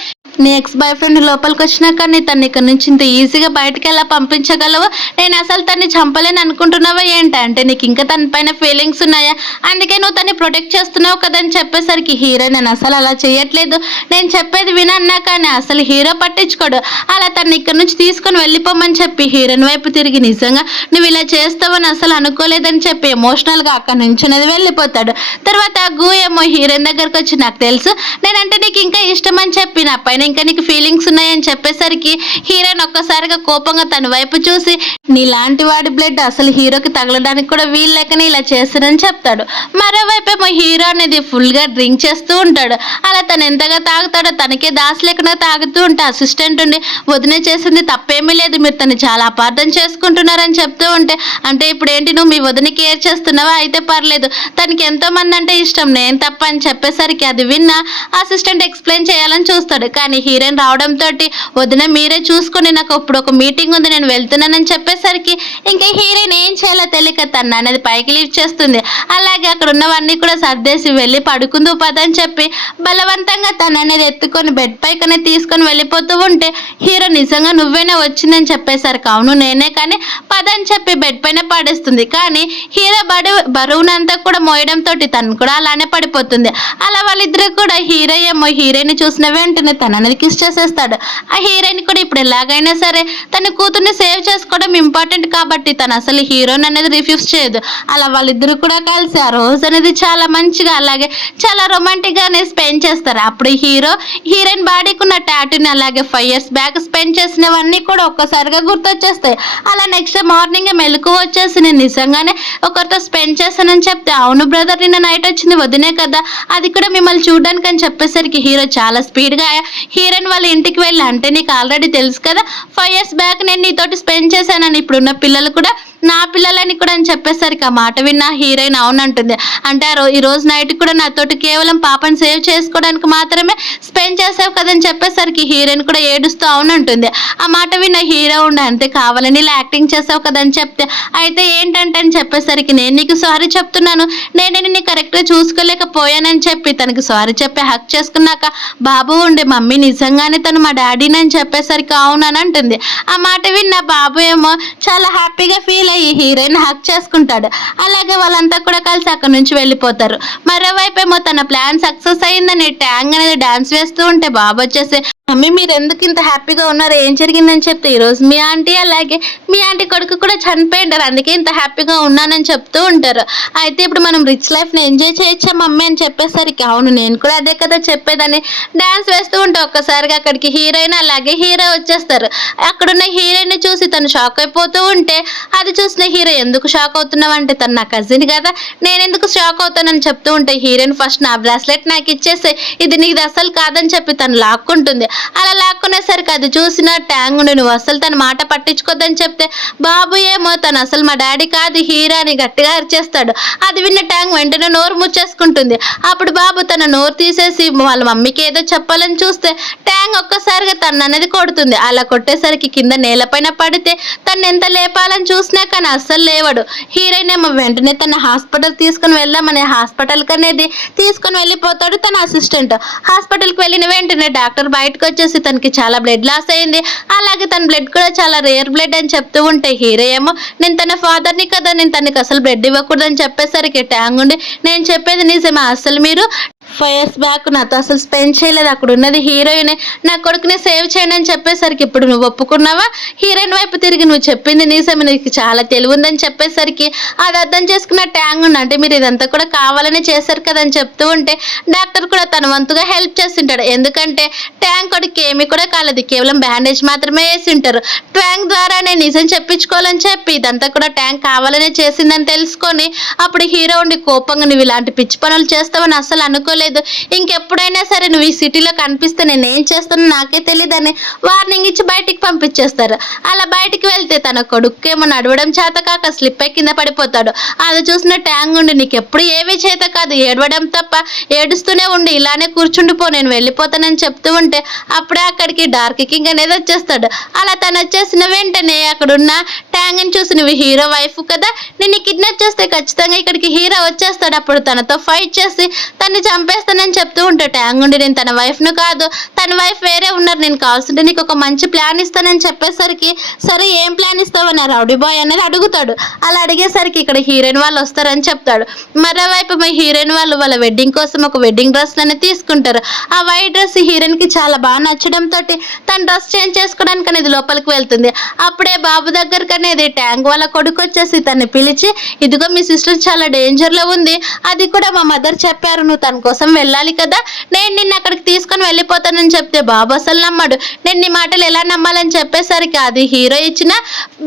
నీ ఎక్స్ బాయ్ ఫ్రెండ్ లోపలికి వచ్చినాక నీ తను ఇక్కడ నుంచి ఇంత ఈజీగా బయటకు ఎలా పంపించగలవు, నేను అసలు తన్ని చంపలేని అనుకుంటున్నావా ఏంటంటే నీకు ఇంకా తన పైన ఫీలింగ్స్ ఉన్నాయా, అందుకే నువ్వు తన్ని ప్రొటెక్ట్ చేస్తున్నావు కదని చెప్పేసరికి హీరో నేను అసలు అలా చేయట్లేదు, నేను చెప్పేది వినన్నా కానీ అసలు హీరో పట్టించుకోడు. అలా తను ఇక్కడ నుంచి తీసుకొని వెళ్ళిపోమని చెప్పి హీరోయిన్ వైపు తిరిగి, నిజంగా నువ్వు ఇలా చేస్తావని అసలు అనుకోలేదని చెప్పి ఎమోషనల్గా అక్కడ నుంచి అనేది వెళ్ళిపోతాడు. తర్వాత గూయేమో హీరోయిన్ దగ్గరకు వచ్చి, నాకు తెలుసు నేనంటే నీకు ఇంకా ఇష్టం అని చెప్పి నా పైన ఇంకా నీకు ఫీలింగ్స్ ఉన్నాయని చెప్పేసరికి హీరోయిన్ ఒక్కసారిగా కోపంగా తన వైపు చూసి, నీలాంటి వాడి బ్లడ్ అసలు హీరోకి తగలడానికి కూడా వీలు లేకనే ఇలా చేస్తానని చెప్తాడు. మరోవైపేమో హీరో అనేది ఫుల్గా డ్రింక్ చేస్తూ ఉంటాడు. అలా తను ఎంతగా తాగుతాడో తనకే దాసి లేకుండా తాగుతూ ఉంటే అసిస్టెంట్ ఉండి, వదిన చేసింది తప్పేమీ లేదు, మీరు తను చాలా అపార్థం చేసుకుంటున్నారని చెప్తూ ఉంటే, అంటే ఇప్పుడు ఏంటి నువ్వు మీ వదిన కేర్ చేస్తున్నావా, అయితే పర్లేదు, తనకి ఎంతో మంది అంటే ఇష్టం, నేను తప్ప అని చెప్పేసరికి అది విన్న అసిస్టెంట్ ఎక్స్ప్లెయిన్ చేయాలని చూస్తాడు. కానీ హీరోయిన్ రావడంతో, వదిన మీరే చూసుకొని నాకు ఇప్పుడు ఒక మీటింగ్ ఉంది నేను వెళ్తున్నానని చెప్పేసరికి ఇంకా హీరోయిన్ ఏం చేయాలో తెలియక తను అనేది పైకి లిఫ్ట్ చేస్తుంది. అలాగే అక్కడ ఉన్నవన్నీ కూడా సర్దేసి వెళ్ళి పడుకుందు పదని చెప్పి బలవంతంగా తను అనేది ఎత్తుకొని బెడ్ పైకనే తీసుకొని వెళ్ళిపోతూ ఉంటే హీరో నిజంగా నువ్వేనా వచ్చిందని చెప్పేసరికి అవును నేనే, కానీ పదని చెప్పి బెడ్ పైన పడేస్తుంది. కానీ హీరో బరువునంతా కూడా మోయడంతో తను కూడా అలానే పడిపోతుంది. అలా వాళ్ళిద్దరు కూడా హీరో ఏమో హీరోయిన్ చూసిన వెంటనే తన అనేది కిస్ చేసేస్తాడు. ఆ హీరోయిన్ కూడా ఇప్పుడు ఎలాగైనా సరే తన కూతుర్ని సేవ్ చేసుకోవడం ఇంపార్టెంట్ కాబట్టి తను అసలు హీరోని అనేది రిఫ్యూజ్ చేయదు. అలా వాళ్ళిద్దరు కూడా కలిసి ఆ రోజు అనేది చాలా మంచిగా అలాగే చాలా రొమాంటిక్ గానే స్పెండ్ చేస్తారు. అప్పుడు హీరోయిన్ బాడీకి ఉన్న టాటూని అలాగే 5 years బ్యాక్ స్పెండ్ చేసినవన్నీ కూడా ఒక్కసారిగా గుర్తొచ్చేస్తాయి. అలా నెక్స్ట్ మార్నింగ్ మెలకువ వచ్చేసి నేను నిజంగానే ఒకరితో స్పెండ్ చేశానని చెప్తే, అవును బ్రదర్ నిన్న నైట్ వచ్చింది వదినే కదా, అది కూడా మిమ్మల్ని చూడడానికి అని చెప్పేసరికి హీరో చాలా స్పీడ్గా హీరోయిన్ వాళ్ళ ఇంటికి వెళ్ళి, అంటే నీకు ఆల్రెడీ తెలుసు కదా 5 years బ్యాక్ నేను నీతోటి స్పెండ్ చేశానని, ఇప్పుడున్న పిల్లలు కూడా నా పిల్లలని కూడా అని చెప్పేసరికి ఆ మాట విన్న హీరోయిన్ అవునంటుంది. అంటే ఈ రోజు నైట్ కూడా నాతోటి కేవలం పాపని సేవ్ చేసుకోవడానికి మాత్రమే స్పెండ్ చేసావు కదని చెప్పేసరికి హీరోయిన్ కూడా ఏడుస్తూ అవునంటుంది. ఆ మాట విన్న హీరో ఉండే, అంతే కావాలని ఇలా యాక్టింగ్ చేసావు కదని చెప్తే, అయితే ఏంటంటే అని చెప్పేసరికి నేను నీకు సారీ చెప్తున్నాను, నేనే నిన్ను కరెక్ట్గా చూసుకోలేకపోయానని చెప్పి తనకి సారీ చెప్పి హక్ చేసుకున్నాక బాబు ఉండే, మమ్మీ నిజంగానే తను మా డాడీని అని చెప్పేసరికి అవునని అంటుంది. ఆ మాట విన్న బాబు ఏమో చాలా హ్యాపీగా ఫీల్ అయ్యి హీరోయిన్ హక్ చేసుకుంటాడు. అలాగే వాళ్ళంతా కూడా కలిసి అక్కడ నుంచి వెళ్ళిపోతారు. మరోవైపు ఏమో తన ప్లాన్ సక్సెస్ అయిందని ట్యాంగ్ అనేది డాన్స్ వేస్తూ ఉంటే బాబు వచ్చేసి, మమ్మీ మీరు ఎందుకు ఇంత హ్యాపీగా ఉన్నారు, ఏం జరిగిందని చెప్తే, ఈరోజు మీ ఆంటీ అలాగే మీ ఆంటీ కొడుకు కూడా చనిపోయింటారు, అందుకే ఇంత హ్యాపీగా ఉన్నానని చెప్తూ ఉంటారు. అయితే ఇప్పుడు మనం రిచ్ లైఫ్ని ఎంజాయ్ చేయొచ్చా మమ్మీ అని చెప్పేసరికి, అవును నేను కూడా అదే కదా చెప్పేదని డాన్స్ వేస్తూ ఉంటే ఒక్కసారిగా అక్కడికి హీరోయిన్ అలాగే హీరో వచ్చేస్తారు. అక్కడున్న హీరోయిన్ చూసి తను షాక్ అయిపోతూ ఉంటే అది చూసిన హీరో, ఎందుకు షాక్ అవుతున్నావు అంటే, తను నా కజిన్ కదా నేను ఎందుకు షాక్ అవుతానని చెప్తూ ఉంటే హీరోయిన్ ఫస్ట్ నా బ్రాస్లెట్ నాకు ఇచ్చేస్తే ఇది నీది అసలు కాదని చెప్పి తను లాక్కుంటుంది. అలా లాక్కునేసరికి అది చూసిన ట్యాంగ్ ఉండి, నువ్వు అసలు తన మాట పట్టించుకోద్దని చెప్తే బాబు ఏమో తను అసలు మా డాడీ కాదు హీరో అని గట్టిగా అరిచేస్తాడు. అది విన్న ట్యాంగ్ వెంటనే నోరు ముచ్చేసుకుంటుంది. అప్పుడు బాబు తన నోరు తీసేసి వాళ్ళ మమ్మీకి ఏదో చెప్పాలని చూస్తే ట్యాంగ్ ఒక్కసారిగా తను అనేది కొడుతుంది. అలా కొట్టేసరికి కింద నేలపైన పడితే తను ఎంత లేపాలని చూసినా కానీ అస్సలు లేవడు. హీరోయిన్ ఏమో వెంటనే తన హాస్పిటల్ తీసుకుని వెళ్దామని హాస్పిటల్కి అనేది తీసుకొని వెళ్ళిపోతాడు తన అసిస్టెంట్. హాస్పిటల్కి వెళ్ళిన వెంటనే డాక్టర్ బయటకు వచ్చేసి తనకి చాలా బ్లడ్ లాస్ అయింది, అలాగే తన బ్లడ్ కూడా చాలా రేర్ బ్లడ్ అని చెప్తూ ఉంటే హీరో ఏమో నేను తన ఫాదర్ని కదా నేను తనకి అసలు బ్లడ్ ఇవ్వకూడదని చెప్పేసరికి ట్యాంగ్ ఉండి, నేను చెప్పేది నిజమే, అసలు మీరు 5 years బ్యాక్ నాతో అసలు స్పెండ్ చేయలేదు, అక్కడ ఉన్నది హీరోయినే, నా కొడుకుని సేవ్ చేయండి అని చెప్పేసరికి ఇప్పుడు నువ్వు ఒప్పుకున్నావా, హీరోయిన్ వైపు తిరిగి నువ్వు చెప్పింది నిజమే, నీకు చాలా తెలివి ఉందని చెప్పేసరికి అది అర్థం చేసుకున్న ట్యాంగ్ ఉండి, అంటే మీరు ఇదంతా కూడా కావాలని చేశారు కదా అని చెప్తూ ఉంటే డాక్టర్ కూడా తన వంతుగా హెల్ప్ చేస్తుంటాడు. ఎందుకంటే ట్యాంగ్ కొడుకు ఏమీ కూడా కాలేదు, కేవలం బ్యాండేజ్ మాత్రమే వేసి ఉంటారు. ట్యాంగ్ ద్వారానే నిజం చెప్పించుకోవాలని చెప్పి ఇదంతా కూడా ట్యాంగ్ కావాలనే చేసిందని తెలుసుకొని అప్పుడు హీరో ఉండి కోపంగా, నువ్వు ఇలాంటి పిచ్చి పనులు చేస్తావని అసలు అనుకోలేదు, బాగోలేదు, ఇంకెప్పుడైనా సరే నువ్వు ఈ సిటీలో కనిపిస్తే నేను ఏం చేస్తానో నాకే తెలియదని వార్నింగ్ ఇచ్చి బయటికి పంపించేస్తారు. అలా బయటికి వెళ్తే తన కొడుకేమో నడవడం చేత కాక స్లిప్ అయి కింద పడిపోతాడు. అది చూసిన ట్యాంగ్ ఉండి నీకు ఎప్పుడు ఏమీ చేత కాదు, ఏడవడం తప్ప, ఏడుస్తూనే ఉండి ఇలానే కూర్చుండిపో, నేను వెళ్ళిపోతానని చెప్తూ ఉంటే అప్పుడే అక్కడికి డార్క్ కింగ్ అనేది వచ్చేస్తాడు. అలా తను వచ్చేసిన వెంటనే అక్కడున్న ట్యాంగ్ని చూసి నువ్వు హీరో వైఫ్ కదా, నిన్ను కిడ్నాప్ చేస్తే ఖచ్చితంగా ఇక్కడికి హీరో వచ్చేస్తాడు. అప్పుడు తనతో ఫైట్ చేసి తన్ని చంపేస్తానని చెప్తూ ఉంటే ట్యాంగ్ ఉండి నేను తన వైఫ్ను కాదు, తన వైఫ్ వేరే ఉన్నారు, నేను కావాల్సింటే నీకు ఒక మంచి ప్లాన్ ఇస్తానని చెప్పేసరికి సరే ఏం ప్లాన్ ఇస్తావని ఆ రౌడీ బాయ్ అనేది అడుగుతాడు. అలా అడిగేసరికి ఇక్కడ హీరోయిన్ వాళ్ళు వస్తారని చెప్తాడు. మరోవైపు మా హీరోయిన్ వాళ్ళు వాళ్ళ వెడ్డింగ్ కోసం ఒక వెడ్డింగ్ డ్రెస్ అనేది తీసుకుంటారు. ఆ వైట్ డ్రెస్ హీరోయిన్కి చాలా బాగా నచ్చడంతో తన డ్రెస్ చేంజ్ చేసుకోవడానికి అనేది లోపలికి వెళ్తుంది. అప్పుడే బాబు దగ్గరికి అనేది ట్యాంక్ వాళ్ళ కొడుకు వచ్చేసి తన్ని పిలిచి ఇదిగో మీ సిస్టర్ చాలా డేంజర్లో ఉంది, అది కూడా మా మదర్ చెప్పారు, నువ్వు తన కోసం వెళ్ళాలి కదా, నేను నిన్ను అక్కడికి తీసుకొని వెళ్ళిపోతానని చెప్తే బాబు అసలు నమ్మడు. నేను నీ మాటలు ఎలా నమ్మాలని చెప్పేసరికి అది హీరో ఇచ్చిన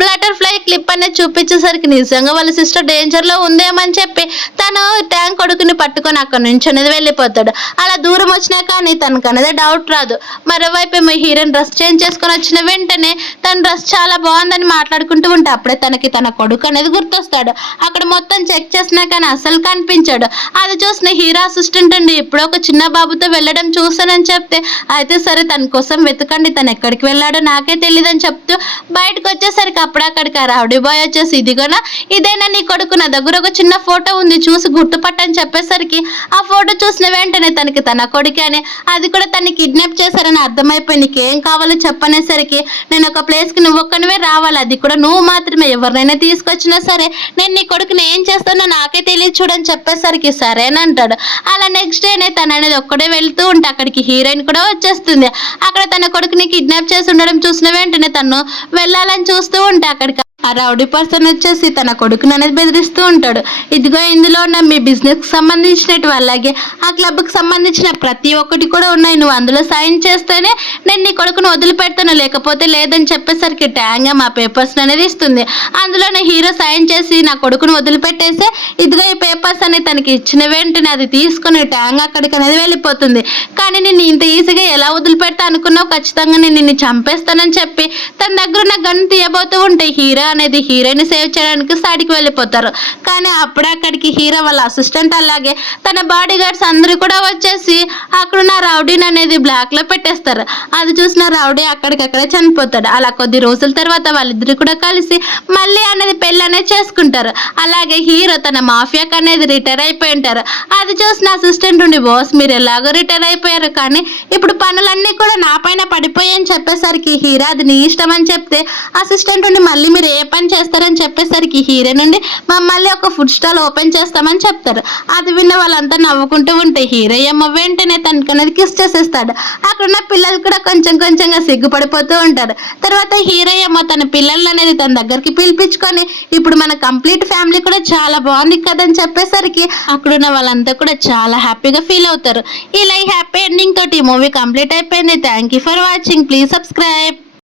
బటర్ఫ్లై క్లిప్ అనేది చూపించేసరికి నిజంగా వాళ్ళ సిస్టర్ డేంజర్లో ఉందేమని చెప్పి తను ట్యాంక్ కొడుకుని పట్టుకొని అక్కడ నుంచి అనేది వెళ్ళిపోతాడు. అలా దూరం వచ్చినా కానీ తనకు అనేది డౌట్ రాదు. మరోవైపు ఏమో హీరోయిన్ డ్రెస్ చేంజ్ చేసుకొని వచ్చిన వెంటనే తన డ్రెస్ చాలా బాగుందని మాట్లాడుకుంటూ ఉంటే అప్పుడే తనకి తన కొడుకు అనేది గుర్తొస్తాడు. అక్కడ మొత్తం చెక్ చేసినా కానీ అసలు కనిపించాడు. అది చూసిన హీరో అసిస్టెంట్ అండి ఎప్పుడో ఒక చిన్న బాబుతో వెళ్ళడం చూసానని చెప్తే అయితే సరే తన కోసం వెతకండి, తను ఎక్కడికి వెళ్ళాడో నాకే తెలియదని చెప్తూ బయటకు వచ్చేసరికి అప్పుడు అక్కడికి ఆ రౌడీ బాయ్ వచ్చేసి ఇదిగోనా ఇదేనా నీ కొడుకు, నా దగ్గర ఒక చిన్న ఫోటో ఉంది చూసి గుర్తుపట్టని చెప్పేసరికి ఆ ఫోటో చూసిన వెంటనే తనకి తన కొడుకు అని, అది కూడా తన్ని కిడ్నాప్ చేశారని అర్థమైపోయి నీకేం కావాలో చెప్పనేసరికి నేను ఒక ప్లేస్కి నువ్వు ఒక్కనివే రావాలి, అది కూడా నువ్వు మాత్రమే, ఎవరినైనా తీసుకొచ్చినా సరే నేను నీ కొడుకుని ఏం చేస్తానో నాకే తెలియదు చూడని చెప్పేసరికి సరేనంటాడు. అలా నెక్స్ట్ డేనే తను అనేది ఒక్కడే వెళ్తూ ఉంటే అక్కడికి హీరోయిన్ కూడా వచ్చేస్తుంది. అక్కడ తన కొడుకుని కిడ్నాప్ చేసి ఉండడం చూసిన వెంటనే తను వెళ్ళాలని చూస్తూ ఉంటే అక్కడికి ఆ రౌడీ పర్సన్ వచ్చేసి తన కొడుకుని అనేది బెదిరిస్తూ ఉంటాడు. ఇదిగో ఇందులో ఉన్న మీ బిజినెస్కి సంబంధించినట్టు అలాగే ఆ క్లబ్కి సంబంధించిన ప్రతి ఒక్కటి కూడా ఉన్నాయి, నువ్వు అందులో సైన్ చేస్తేనే నేను నీ కొడుకును వదిలిపెడతాను, లేకపోతే లేదని చెప్పేసరికి ట్యాంగ్ మా పేపర్స్ అనేది ఇస్తుంది. అందులోనే హీరో సైన్ చేసి నా కొడుకును వదిలిపెట్టేస్తే ఇదిగో ఈ పేపర్స్ అని తనకి ఇచ్చిన వెంటనే అది తీసుకుని ట్యాంగ్ అక్కడికి అనేది వెళ్ళిపోతుంది. కానీ నేను ఇంత ఈజీగా ఎలా వదిలిపెడతా అనుకున్నావు, ఖచ్చితంగా నేను నిన్ను చంపేస్తానని చెప్పి తన దగ్గర ఉన్న గన్ తీయబోతూ ఉంటే హీరో అనేది హీరోని సేవ్ చేయడానికి సైడ్కి వెళ్ళిపోతారు. కానీ అప్పుడే అక్కడికి హీరో వాళ్ళ అసిస్టెంట్ అలాగే తన బాడీ గార్డ్స్ అందరూ కూడా వచ్చేసి అక్కడున్న రౌడీని అనేది బ్లాక్లో పెట్టేస్తారు. అది చూసిన రౌడీ అక్కడికక్కడే చనిపోతాడు. అలా కొద్ది రోజుల తర్వాత వాళ్ళిద్దరు కూడా కలిసి మళ్ళీ అనేది పెళ్ళి అనేది చేసుకుంటారు. అలాగే హీరో తన మాఫియాకి అనేది రిటైర్ అయిపోయి ఉంటారు. అది చూసిన అసిస్టెంట్ ఉండి బాస్ మీరు ఎలాగో రిటైర్ అయిపోయారు కానీ ఇప్పుడు పనులన్నీ కూడా నా పైన పడిపోయాయని చెప్పేసరికి హీరో అది నీ ఇష్టం అని చెప్తే అసిస్టెంట్ ఉండి మళ్ళీ మీరు ఏ పని చేస్తారని చెప్పేసరికి హీరో నుండి మమ్మల్ని ఒక ఫుడ్ స్టాల్ ఓపెన్ చేస్తామని చెప్తారు. అది విన్న వాళ్ళంతా నవ్వుకుంటూ ఉంటే హీరో ఏమో వెంటనే తనకు అనేది కిస్ చేసేస్తాడు. అక్కడున్న పిల్లలు కూడా కొంచెంగా సిగ్గుపడిపోతూ ఉంటారు. తర్వాత హీరో ఏమో తన పిల్లల్ని అనేది తన దగ్గరికి పిలిపించుకొని ఇప్పుడు మన కంప్లీట్ ఫ్యామిలీ కూడా చాలా బాగుంది కదని చెప్పేసరికి అక్కడున్న వాళ్ళంతా కూడా చాలా హ్యాపీగా ఫీల్ అవుతారు. ఇలా ఈ హ్యాపీ ఎండింగ్ తోటి ఈ మూవీ కంప్లీట్ అయిపోయింది. Thank you for watching. Please subscribe.